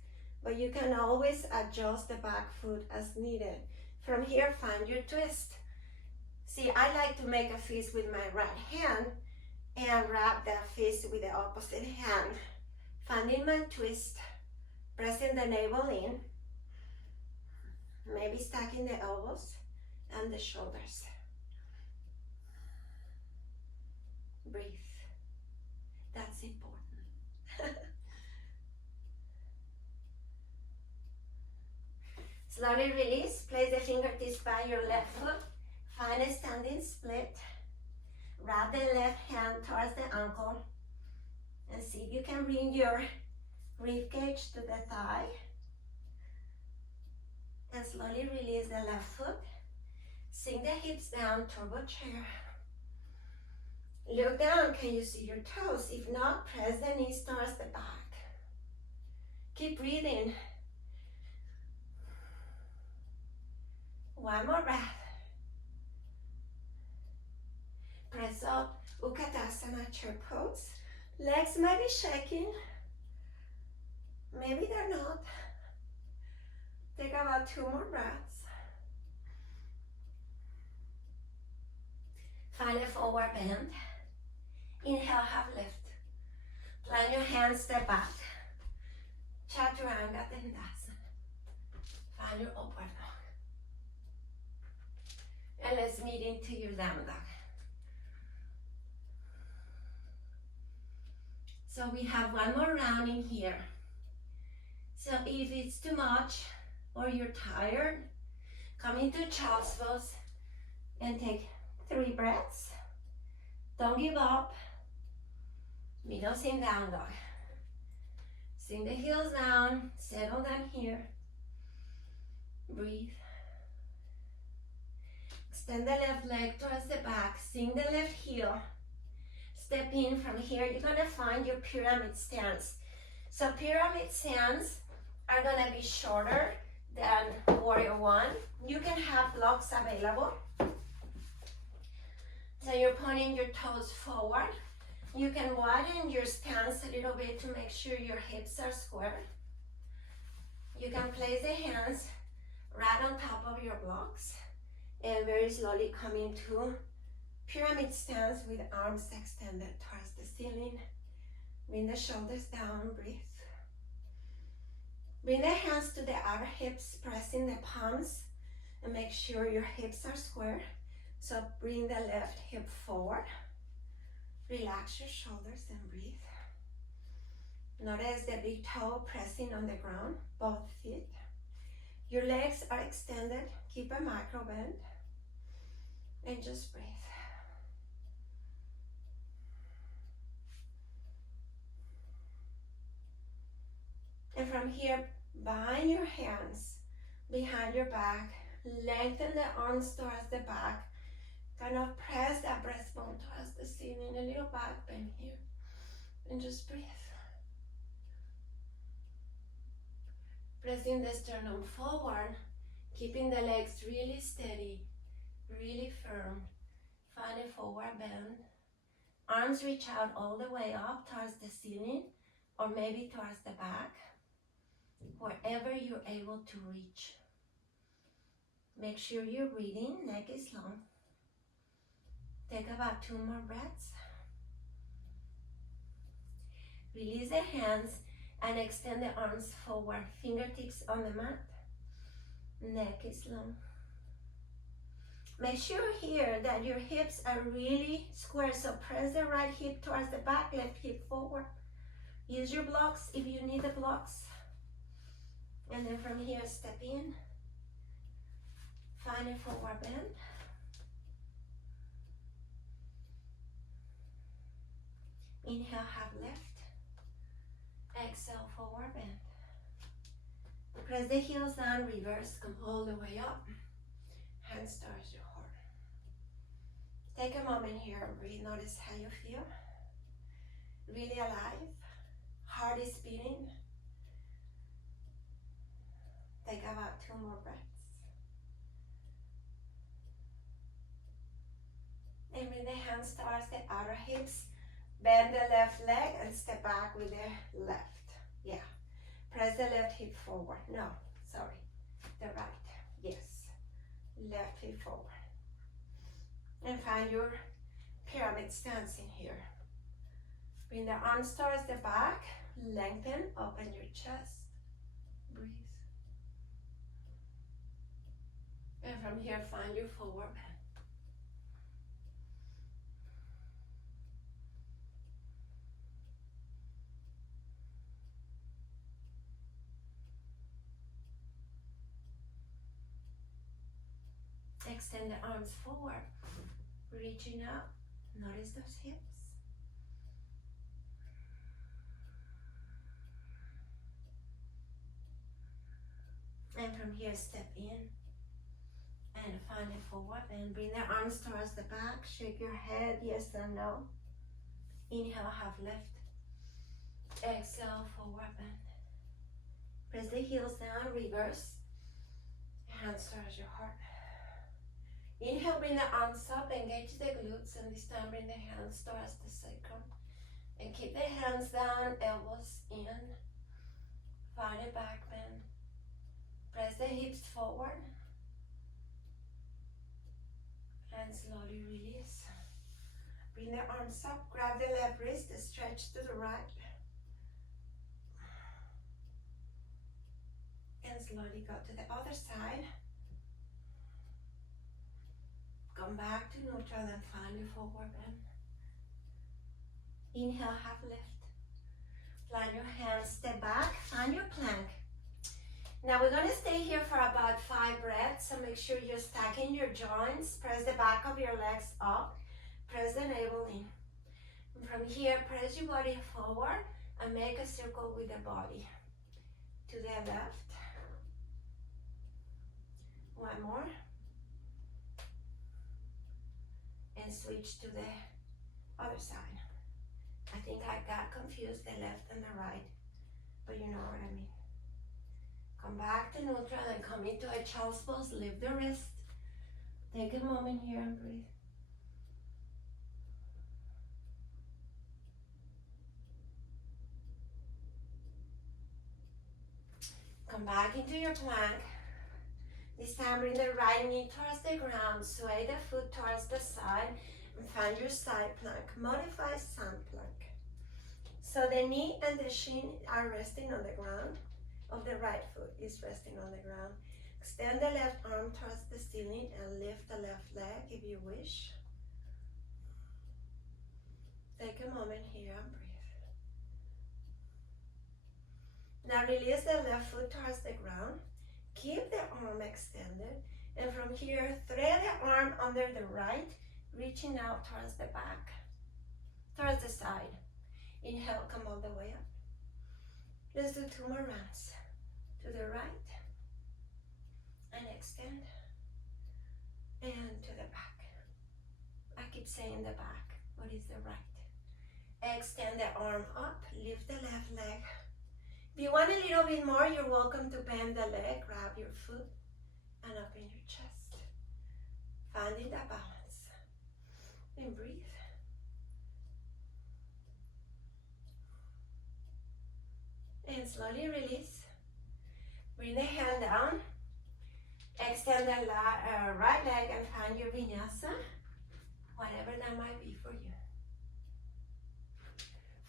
But you can always adjust the back foot as needed. From here, find your twist. See, I like to make a fist with my right hand and wrap that fist with the opposite hand. Finding my twist, pressing the navel in, maybe stacking the elbows and the shoulders. Breathe. That's important. Slowly release. Place the fingertips by your left foot. Find a standing split. Wrap the left hand towards the ankle. And see if you can bring your rib cage to the thigh. And slowly release the left foot. Sink the hips down, turbo chair. Look down, can you see your toes? If not, press the knees towards the back. Keep breathing. One more breath. Press up, Utkatasana, chair pose. Legs might be shaking. Maybe they're not. Take about 2 more breaths. Find a forward bend. Inhale, half lift. Plant your hands, step back. Chaturanga Dandasana. Find your upward dog. And let's meet into your down dog. So we have one more round in here. So if it's too much or you're tired, come into child's pose and take 3 breaths. Don't give up. Middle sink down dog. Sink the heels down, settle down here. Breathe. Extend the left leg towards the back, sink the left heel. Step in from here, you're gonna find your pyramid stance. So pyramid stance are gonna be shorter than warrior one. You can have blocks available. So you're pointing your toes forward. You can widen your stance a little bit to make sure your hips are square. You can place the hands right on top of your blocks and very slowly come into pyramid stance with arms extended towards the ceiling. Bring the shoulders down, breathe. Bring the hands to the outer hips, pressing the palms and make sure your hips are square. So bring the left hip forward. Relax your shoulders and breathe. Notice the big toe pressing on the ground, both feet. Your legs are extended. Keep a micro bend and just breathe. And from here, bind your hands behind your back. Lengthen the arms towards the back. Kind of press that breastbone towards the ceiling. A little back bend here. And just breathe. Pressing the sternum forward. Keeping the legs really steady. Really firm. Find a forward bend. Arms reach out all the way up towards the ceiling. Or maybe towards the back. Wherever you're able to reach. Make sure you're breathing, neck is long. Take about 2 more breaths. Release the hands and extend the arms forward, fingertips on the mat. Neck is long. Make sure here that your hips are really square. So press the right hip towards the back, left hip forward. Use your blocks if you need the blocks. And then from here, step in. Find a forward bend. Inhale, half lift. Exhale, forward bend. Press the heels down, reverse, come all the way up. Hands towards your heart. Take a moment here and breathe. Notice how you feel. Really alive. Heart is beating. Take about 2 more breaths. And bring the hands towards the outer hips. Bend the left leg and step back with the left. Yeah. Press the left hip forward. No, sorry. The right. Yes. Left hip forward. And find your pyramid stance in here. Bring the arms towards the back. Lengthen. Open your chest. Breathe. And from here, find your forward bend. Extend the arms forward, reaching out. Notice those hips. And from here, step in and find a forward bend. Bring the arms towards the back. Shake your head, yes or no. Inhale, half lift. Exhale, forward bend. Press the heels down, reverse. Hands towards your heart. Inhale, bring the arms up, engage the glutes, and this time bring the hands towards the sacrum. And keep the hands down, elbows in. Find a back bend. Press the hips forward. And slowly release. Bring the arms up, grab the left wrist, stretch to the right. And slowly go to the other side. Come back to neutral and find your forward bend. Inhale, half lift. Plant your hands, step back, find your plank. Now we're going to stay here for about 5 breaths, so make sure you're stacking your joints. Press the back of your legs up, press the navel in. And from here, press your body forward and make a circle with the body. To the left. One more. And switch to the other side. I think I got confused, the left and the right, but you know what I mean. Come back to neutral and come into a child's pose. Lift the wrist. Take a moment here and breathe. Come back into your plank. This time bring the right knee towards the ground, sway the foot towards the side, and find your side plank. Modify sand plank. So the knee and the shin are resting on the ground, of the right foot is resting on the ground. Extend the left arm towards the ceiling and lift the left leg if you wish. Take a moment here and breathe. Now release the left foot towards the ground. Keep the arm extended, and from here, thread the arm under the right, reaching out towards the back, towards the side. Inhale, come all the way up. Let's do 2 more rounds. To the right, and extend, and to the back. I keep saying the back, what is the right? Extend the arm up, lift the left leg. If you want a little bit more, you're welcome to bend the leg, grab your foot, and open your chest. Finding that balance. And breathe. And slowly release. Bring the hand down. Extend the right leg and find your Vinaysa, whatever that might be for you.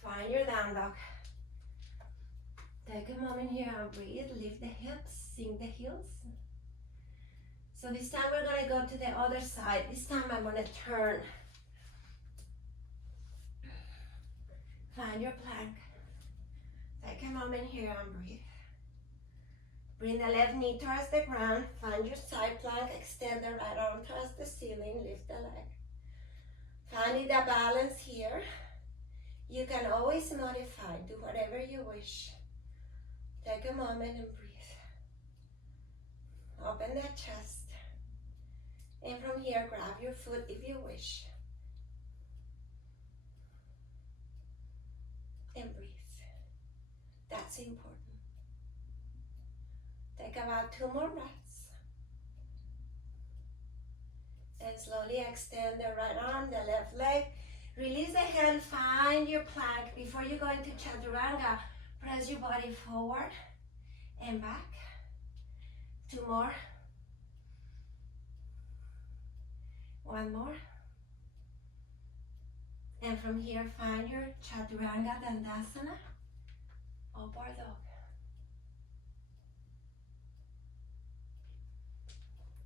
Find your down dog. Take a moment here and breathe. Lift the hips, sink the heels. So this time we're gonna go to the other side. This time I'm gonna turn. Find your plank. Take a moment here and breathe. Bring the left knee towards the ground. Find your side plank. Extend the right arm towards the ceiling. Lift the leg. Finding the balance here. You can always modify. Do whatever you wish. Take a moment and breathe. Open the chest. And from here, grab your foot if you wish. And breathe. That's important. Take about 2 more breaths. And slowly extend the right arm, the left leg. Release the hand, find your plank. Before you go into Chaturanga, press your body forward and back. 2 more. 1 more. And from here, find your Chaturanga Dandasana, upward dog.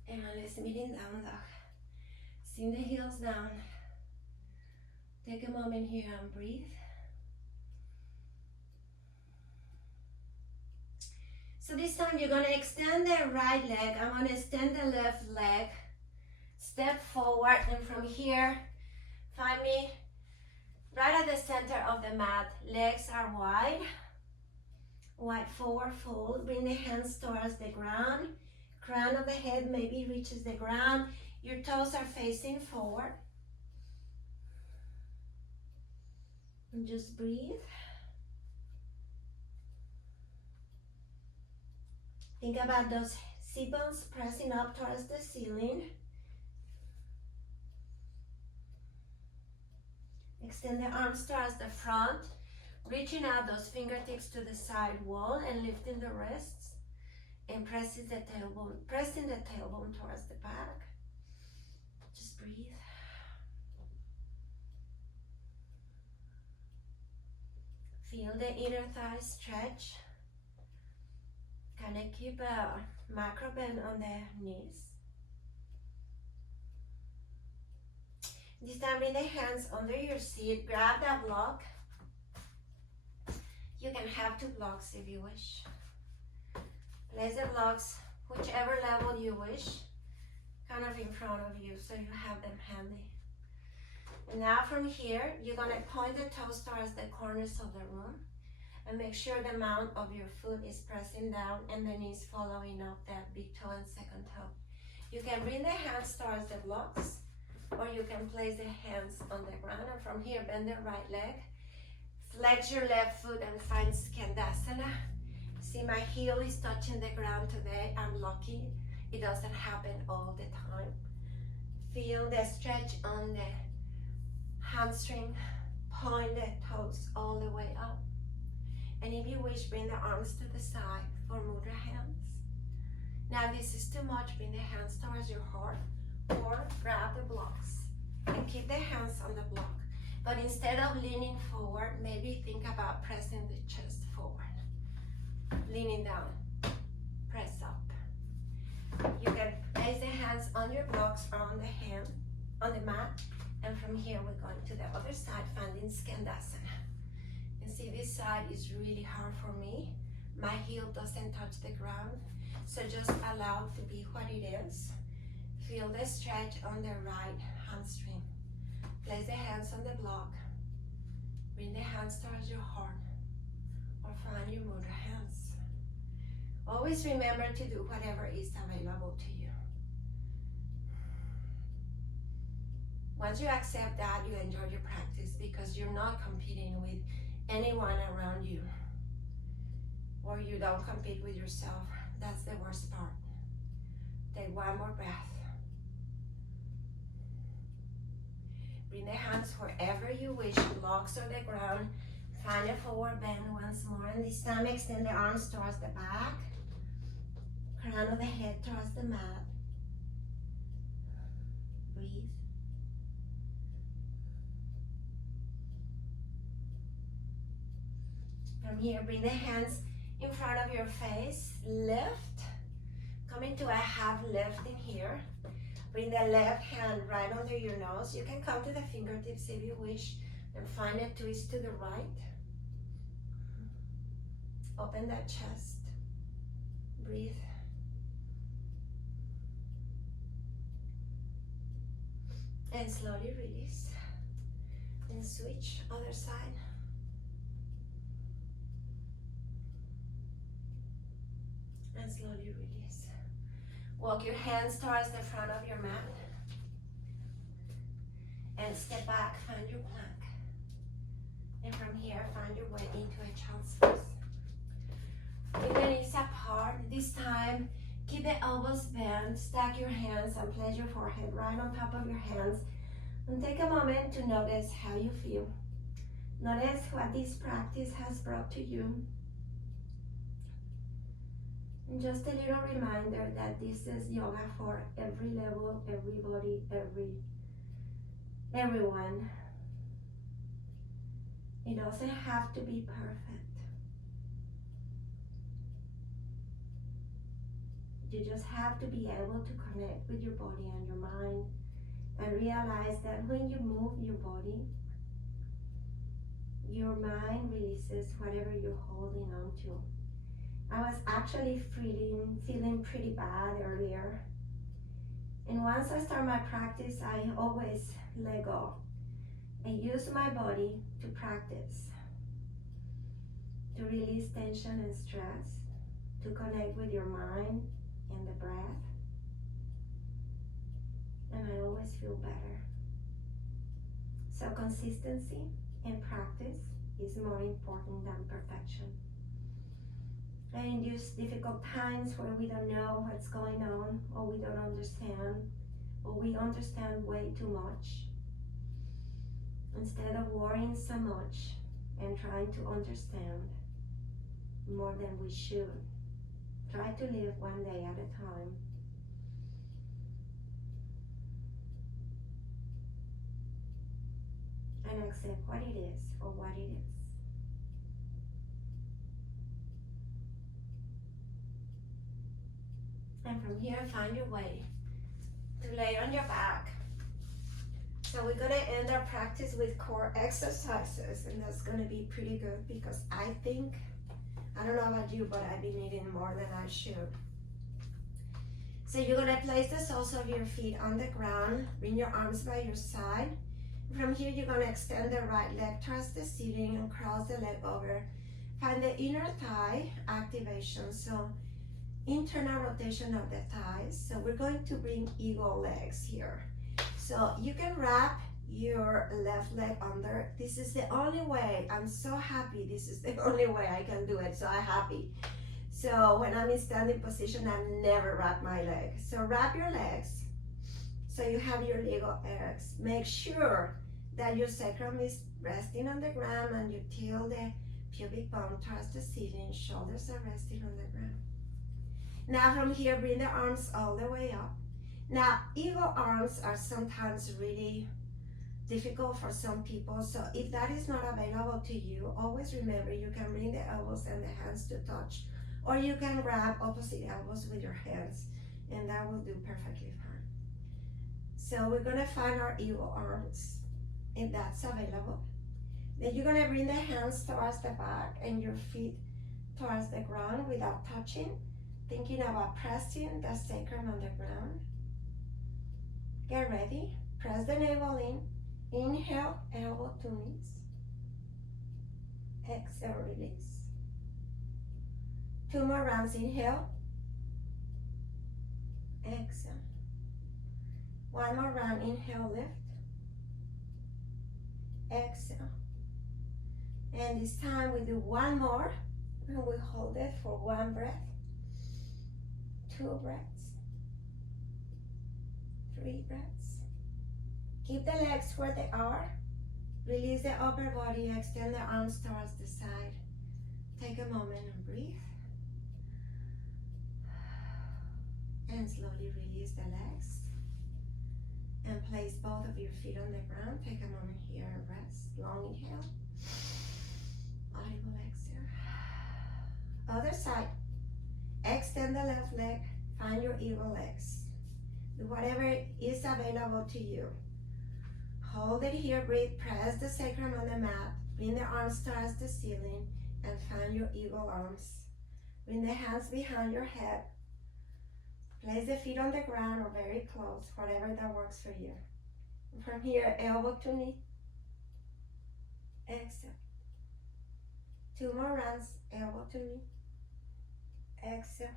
And let's meeting down dog. Sink the heels down. Take a moment here and breathe. So this time you're gonna extend the right leg. I'm gonna extend the left leg. Step forward, and from here, find me right at the center of the mat. Legs are wide. Wide forward fold. Bring the hands towards the ground. Crown of the head maybe reaches the ground. Your toes are facing forward. And just breathe. Think about those sit bones pressing up towards the ceiling. Extend the arms towards the front, reaching out those fingertips to the side wall and lifting the wrists and pressing the tailbone towards the back. Just breathe. Feel the inner thigh stretch. Kind of keep a macro bend on the knees. This time bring the hands under your seat. Grab that block. You can have 2 blocks if you wish. Place the blocks whichever level you wish, kind of in front of you so you have them handy. And now from here, you're gonna point the toes towards the corners of the room and make sure the mount of your foot is pressing down and the knees following up that big toe and second toe. You can bring the hands towards the blocks, or you can place the hands on the ground, and from here bend the right leg, flex your left foot and find Skandasana. See, my heel is touching the ground today. I'm lucky. It doesn't happen all the time. Feel the stretch on the hamstring. Point the toes all the way up. And if you wish, bring the arms to the side for mudra hands. Now this is too much, bring the hands towards your heart, or grab the blocks and keep the hands on the block. But instead of leaning forward, maybe think about pressing the chest forward. Leaning down, press up. You can place the hands on your blocks or on the mat. And from here, we're going to the other side, finding Skandasana. And see, this side is really hard for me. My heel doesn't touch the ground. So just allow it to be what it is. Feel the stretch on the right hamstring. Place the hands on the block. Bring the hands towards your heart, or find your mudra hands. Always remember to do whatever is available to you. Once you accept that, you enjoy your practice because you're not competing with anyone around you, or you don't compete with yourself. That's the worst part. Take 1 more breath. Bring the hands wherever you wish, blocks or the ground. Find a forward bend once more, and this time extend the arms towards the back, crown of the head towards the mat. Breathe. From here, bring the hands in front of your face, lift, Come into a half lift in here. Bring the left hand right under your nose. You can come to the fingertips if you wish and find a twist to the right. Open that chest. Breathe. And slowly release. And switch other side. And slowly release. Walk your hands towards the front of your mat. And step back, find your plank. And from here, find your way into a child's pose. Bring the knees apart. This time, keep the elbows bent. Stack your hands and place your forehead right on top of your hands. And take a moment to notice how you feel. Notice what this practice has brought to you. And just a little reminder that this is yoga for every level, everybody, everyone. It doesn't have to be perfect. You just have to be able to connect with your body and your mind and realize that when you move your body, your mind releases whatever you're holding on to. I was actually feeling pretty bad earlier. And once I start my practice, I always let go and use my body to practice, to release tension and stress, to connect with your mind and the breath. And I always feel better. So consistency and practice is more important than perfection. And in these difficult times where we don't know what's going on, or we don't understand, or we understand way too much, instead of worrying so much and trying to understand more than we should, try to live one day at a time. And accept what it is for what it is. And from here, find your way to lay on your back. So we're gonna end our practice with core exercises, and that's gonna be pretty good because I think, I don't know about you, but I've been eating more than I should. So you're gonna place the soles of your feet on the ground, bring your arms by your side. From here, you're gonna extend the right leg towards the ceiling and cross the leg over. Find the inner thigh activation, so internal rotation of the thighs. So we're going to bring eagle legs here. So you can wrap your left leg under. This is the only way. I'm so happy. This is the only way I can do it. So I'm happy. So when I'm in standing position, I never wrap my leg. So wrap your legs. So you have your eagle legs. Make sure that your sacrum is resting on the ground and you tilt the pubic bone towards the ceiling. Shoulders are resting on the ground. Now from here, bring the arms all the way up. Now, eagle arms are sometimes really difficult for some people. So if that is not available to you, always remember you can bring the elbows and the hands to touch, or you can grab opposite elbows with your hands, and that will do perfectly fine. So we're gonna find our eagle arms, if that's available. Then you're gonna bring the hands towards the back and your feet towards the ground without touching, thinking about pressing the sacrum on the ground. Get ready, press the navel in, inhale, elbow to knees. Exhale, release. 2 more rounds, inhale. Exhale. 1 more round, inhale, lift. Exhale. And this time we do 1 more, and we hold it for 1 breath, 2 breaths, 3 breaths. Keep the legs where they are. Release the upper body, extend the arms towards the side. Take a moment and breathe. And slowly release the legs. And place both of your feet on the ground. Take a moment here and rest. Long inhale. Audible exhale. Other side. Extend the left leg. Find your eagle legs. Do whatever is available to you. Hold it here, breathe, press the sacrum on the mat, bring the arms towards the ceiling, and find your eagle arms. Bring the hands behind your head. Place the feet on the ground or very close, whatever that works for you. From here, elbow to knee. Exhale. 2 more rounds, elbow to knee. Exhale.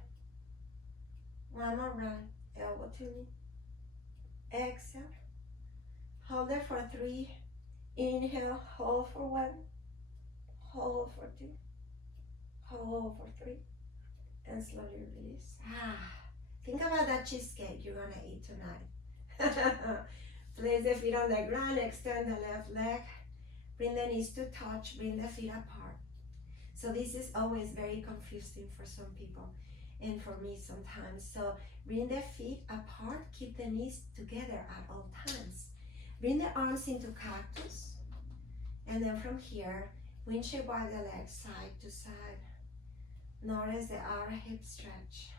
1 more round, elbow to knee. Exhale. Hold it for 3. Inhale, hold for 1. Hold for 2. Hold for 3. And slowly release. Think about that cheesecake you're gonna eat tonight. Place the feet on the ground, extend the left leg. Bring the knees to touch, bring the feet apart. So this is always very confusing for some people and for me sometimes. So bring the feet apart, keep the knees together at all times. Bring the arms into cactus. And then from here, windshield wide the legs side to side. Notice the outer hip stretch.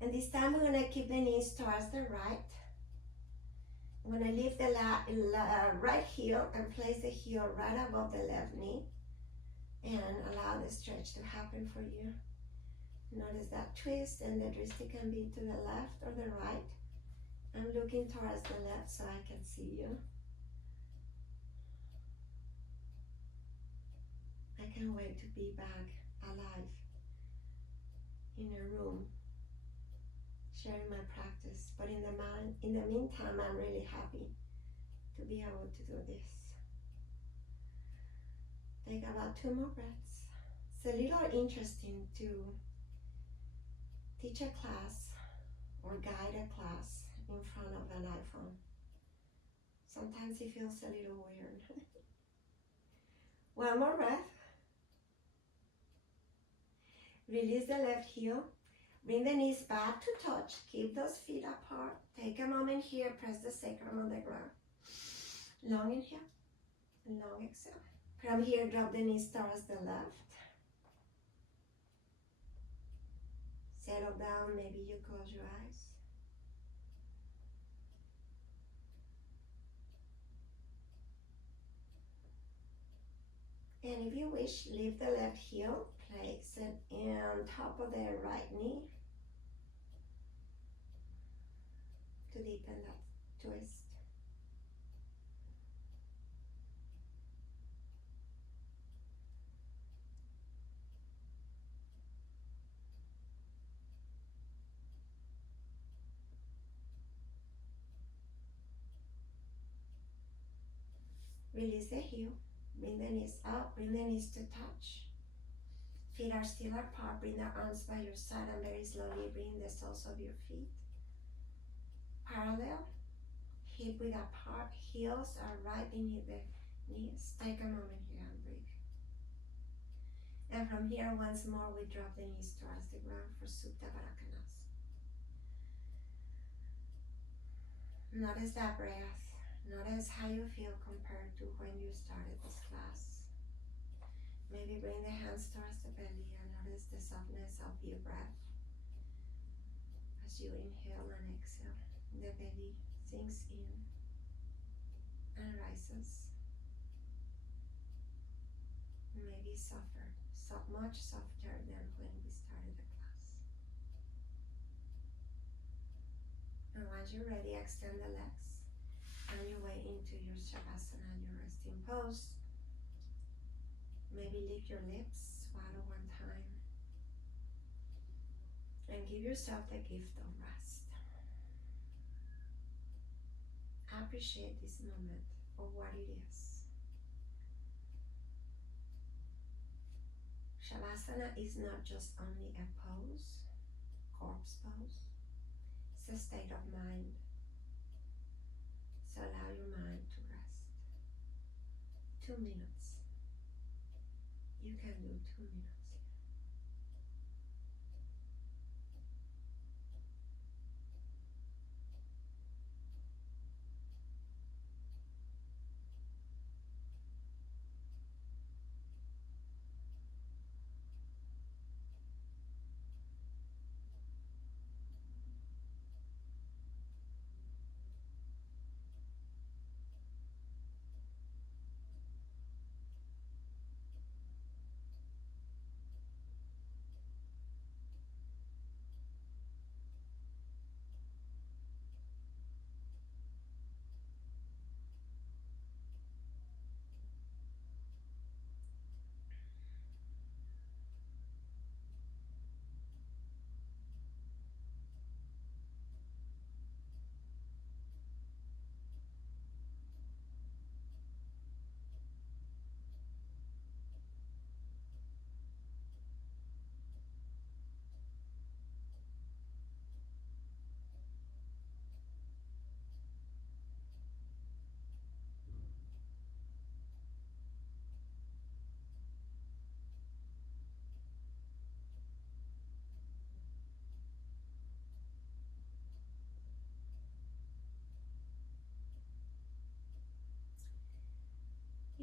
And this time we're gonna keep the knees towards the right. I'm gonna lift the right heel and place the heel right above the left knee and allow the stretch to happen for you. Notice that twist, and the wrist can be to the left or the right. I'm looking towards the left so I can see you. I can't wait to be back alive in a room sharing my practice, but in the meantime, I'm really happy to be able to do this. Take about 2 more breaths. It's a little interesting to teach a class or guide a class in front of an iPhone. Sometimes it feels a little weird. 1 more breath. Release the left heel. Bring the knees back to touch. Keep those feet apart. Take a moment here. Press the sacrum on the ground. Long inhale. Long exhale. From here, drop the knees towards the left. Settle down. Maybe you close your eyes. And if you wish, lift the left heel. Place it on top of the right knee to deepen that twist. Release the heel. Bring the knees up. Bring the knees to touch. Feet are still apart. Bring the arms by your side and very slowly bring the soles of your feet parallel. Hip width apart. Heels are right beneath the knees. Take a moment here and breathe. And from here, once more, we drop the knees towards the ground for Supta Baddha Konasana. Notice that breath. Notice how you feel compared to when you started this class. Maybe bring the hands towards the belly and notice the softness of your breath. As you inhale and exhale, the belly sinks in and rises. Maybe softer, much softer than when we started the class. And once you're ready, extend the legs. On your way into your Shavasana, your resting pose. Maybe lift your lips, swallow 1 time, and give yourself the gift of rest. Appreciate this moment for what it is. Shavasana is not just only a pose, corpse pose. It's a state of mind. So allow your mind to rest. 2 minutes. You can do 2 minutes here.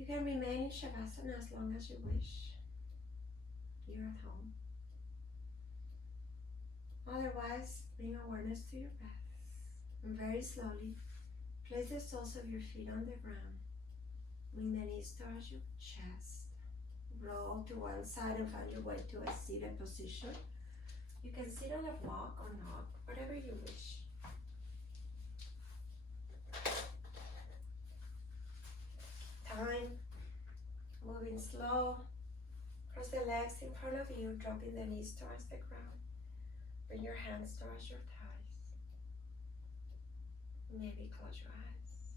can remain in Shavasana as long as you wish. You're at home. Otherwise, bring awareness to your breath. And very slowly, place the soles of your feet on the ground. Bring the knees towards your chest. Roll to one side and find your way to a seated position. You can sit on a block or not, whatever you wish. Time, moving slow. Cross the legs in front of you, dropping the knees towards the ground. Bring your hands towards your thighs. Maybe close your eyes.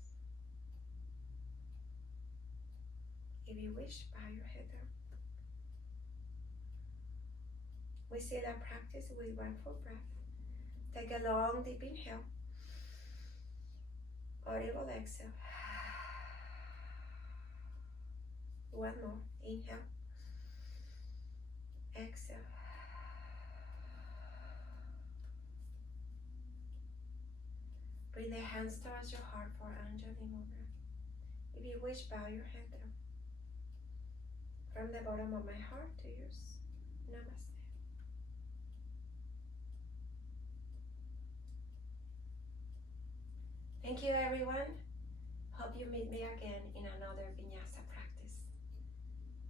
If you wish, bow your head down. We seal our practice with one full breath. Take a long, deep inhale. Audible exhale. One more. Inhale. Exhale. Bring the hands towards your heart for Anjali Mudra. If you wish, bow your head down. From the bottom of my heart to yours. Namaste. Thank you, everyone. Hope you meet me again in another Vinyasa practice.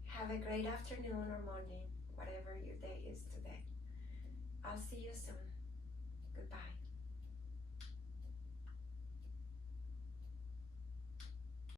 Have a great afternoon or morning, whatever your day is today. I'll see you soon. Goodbye.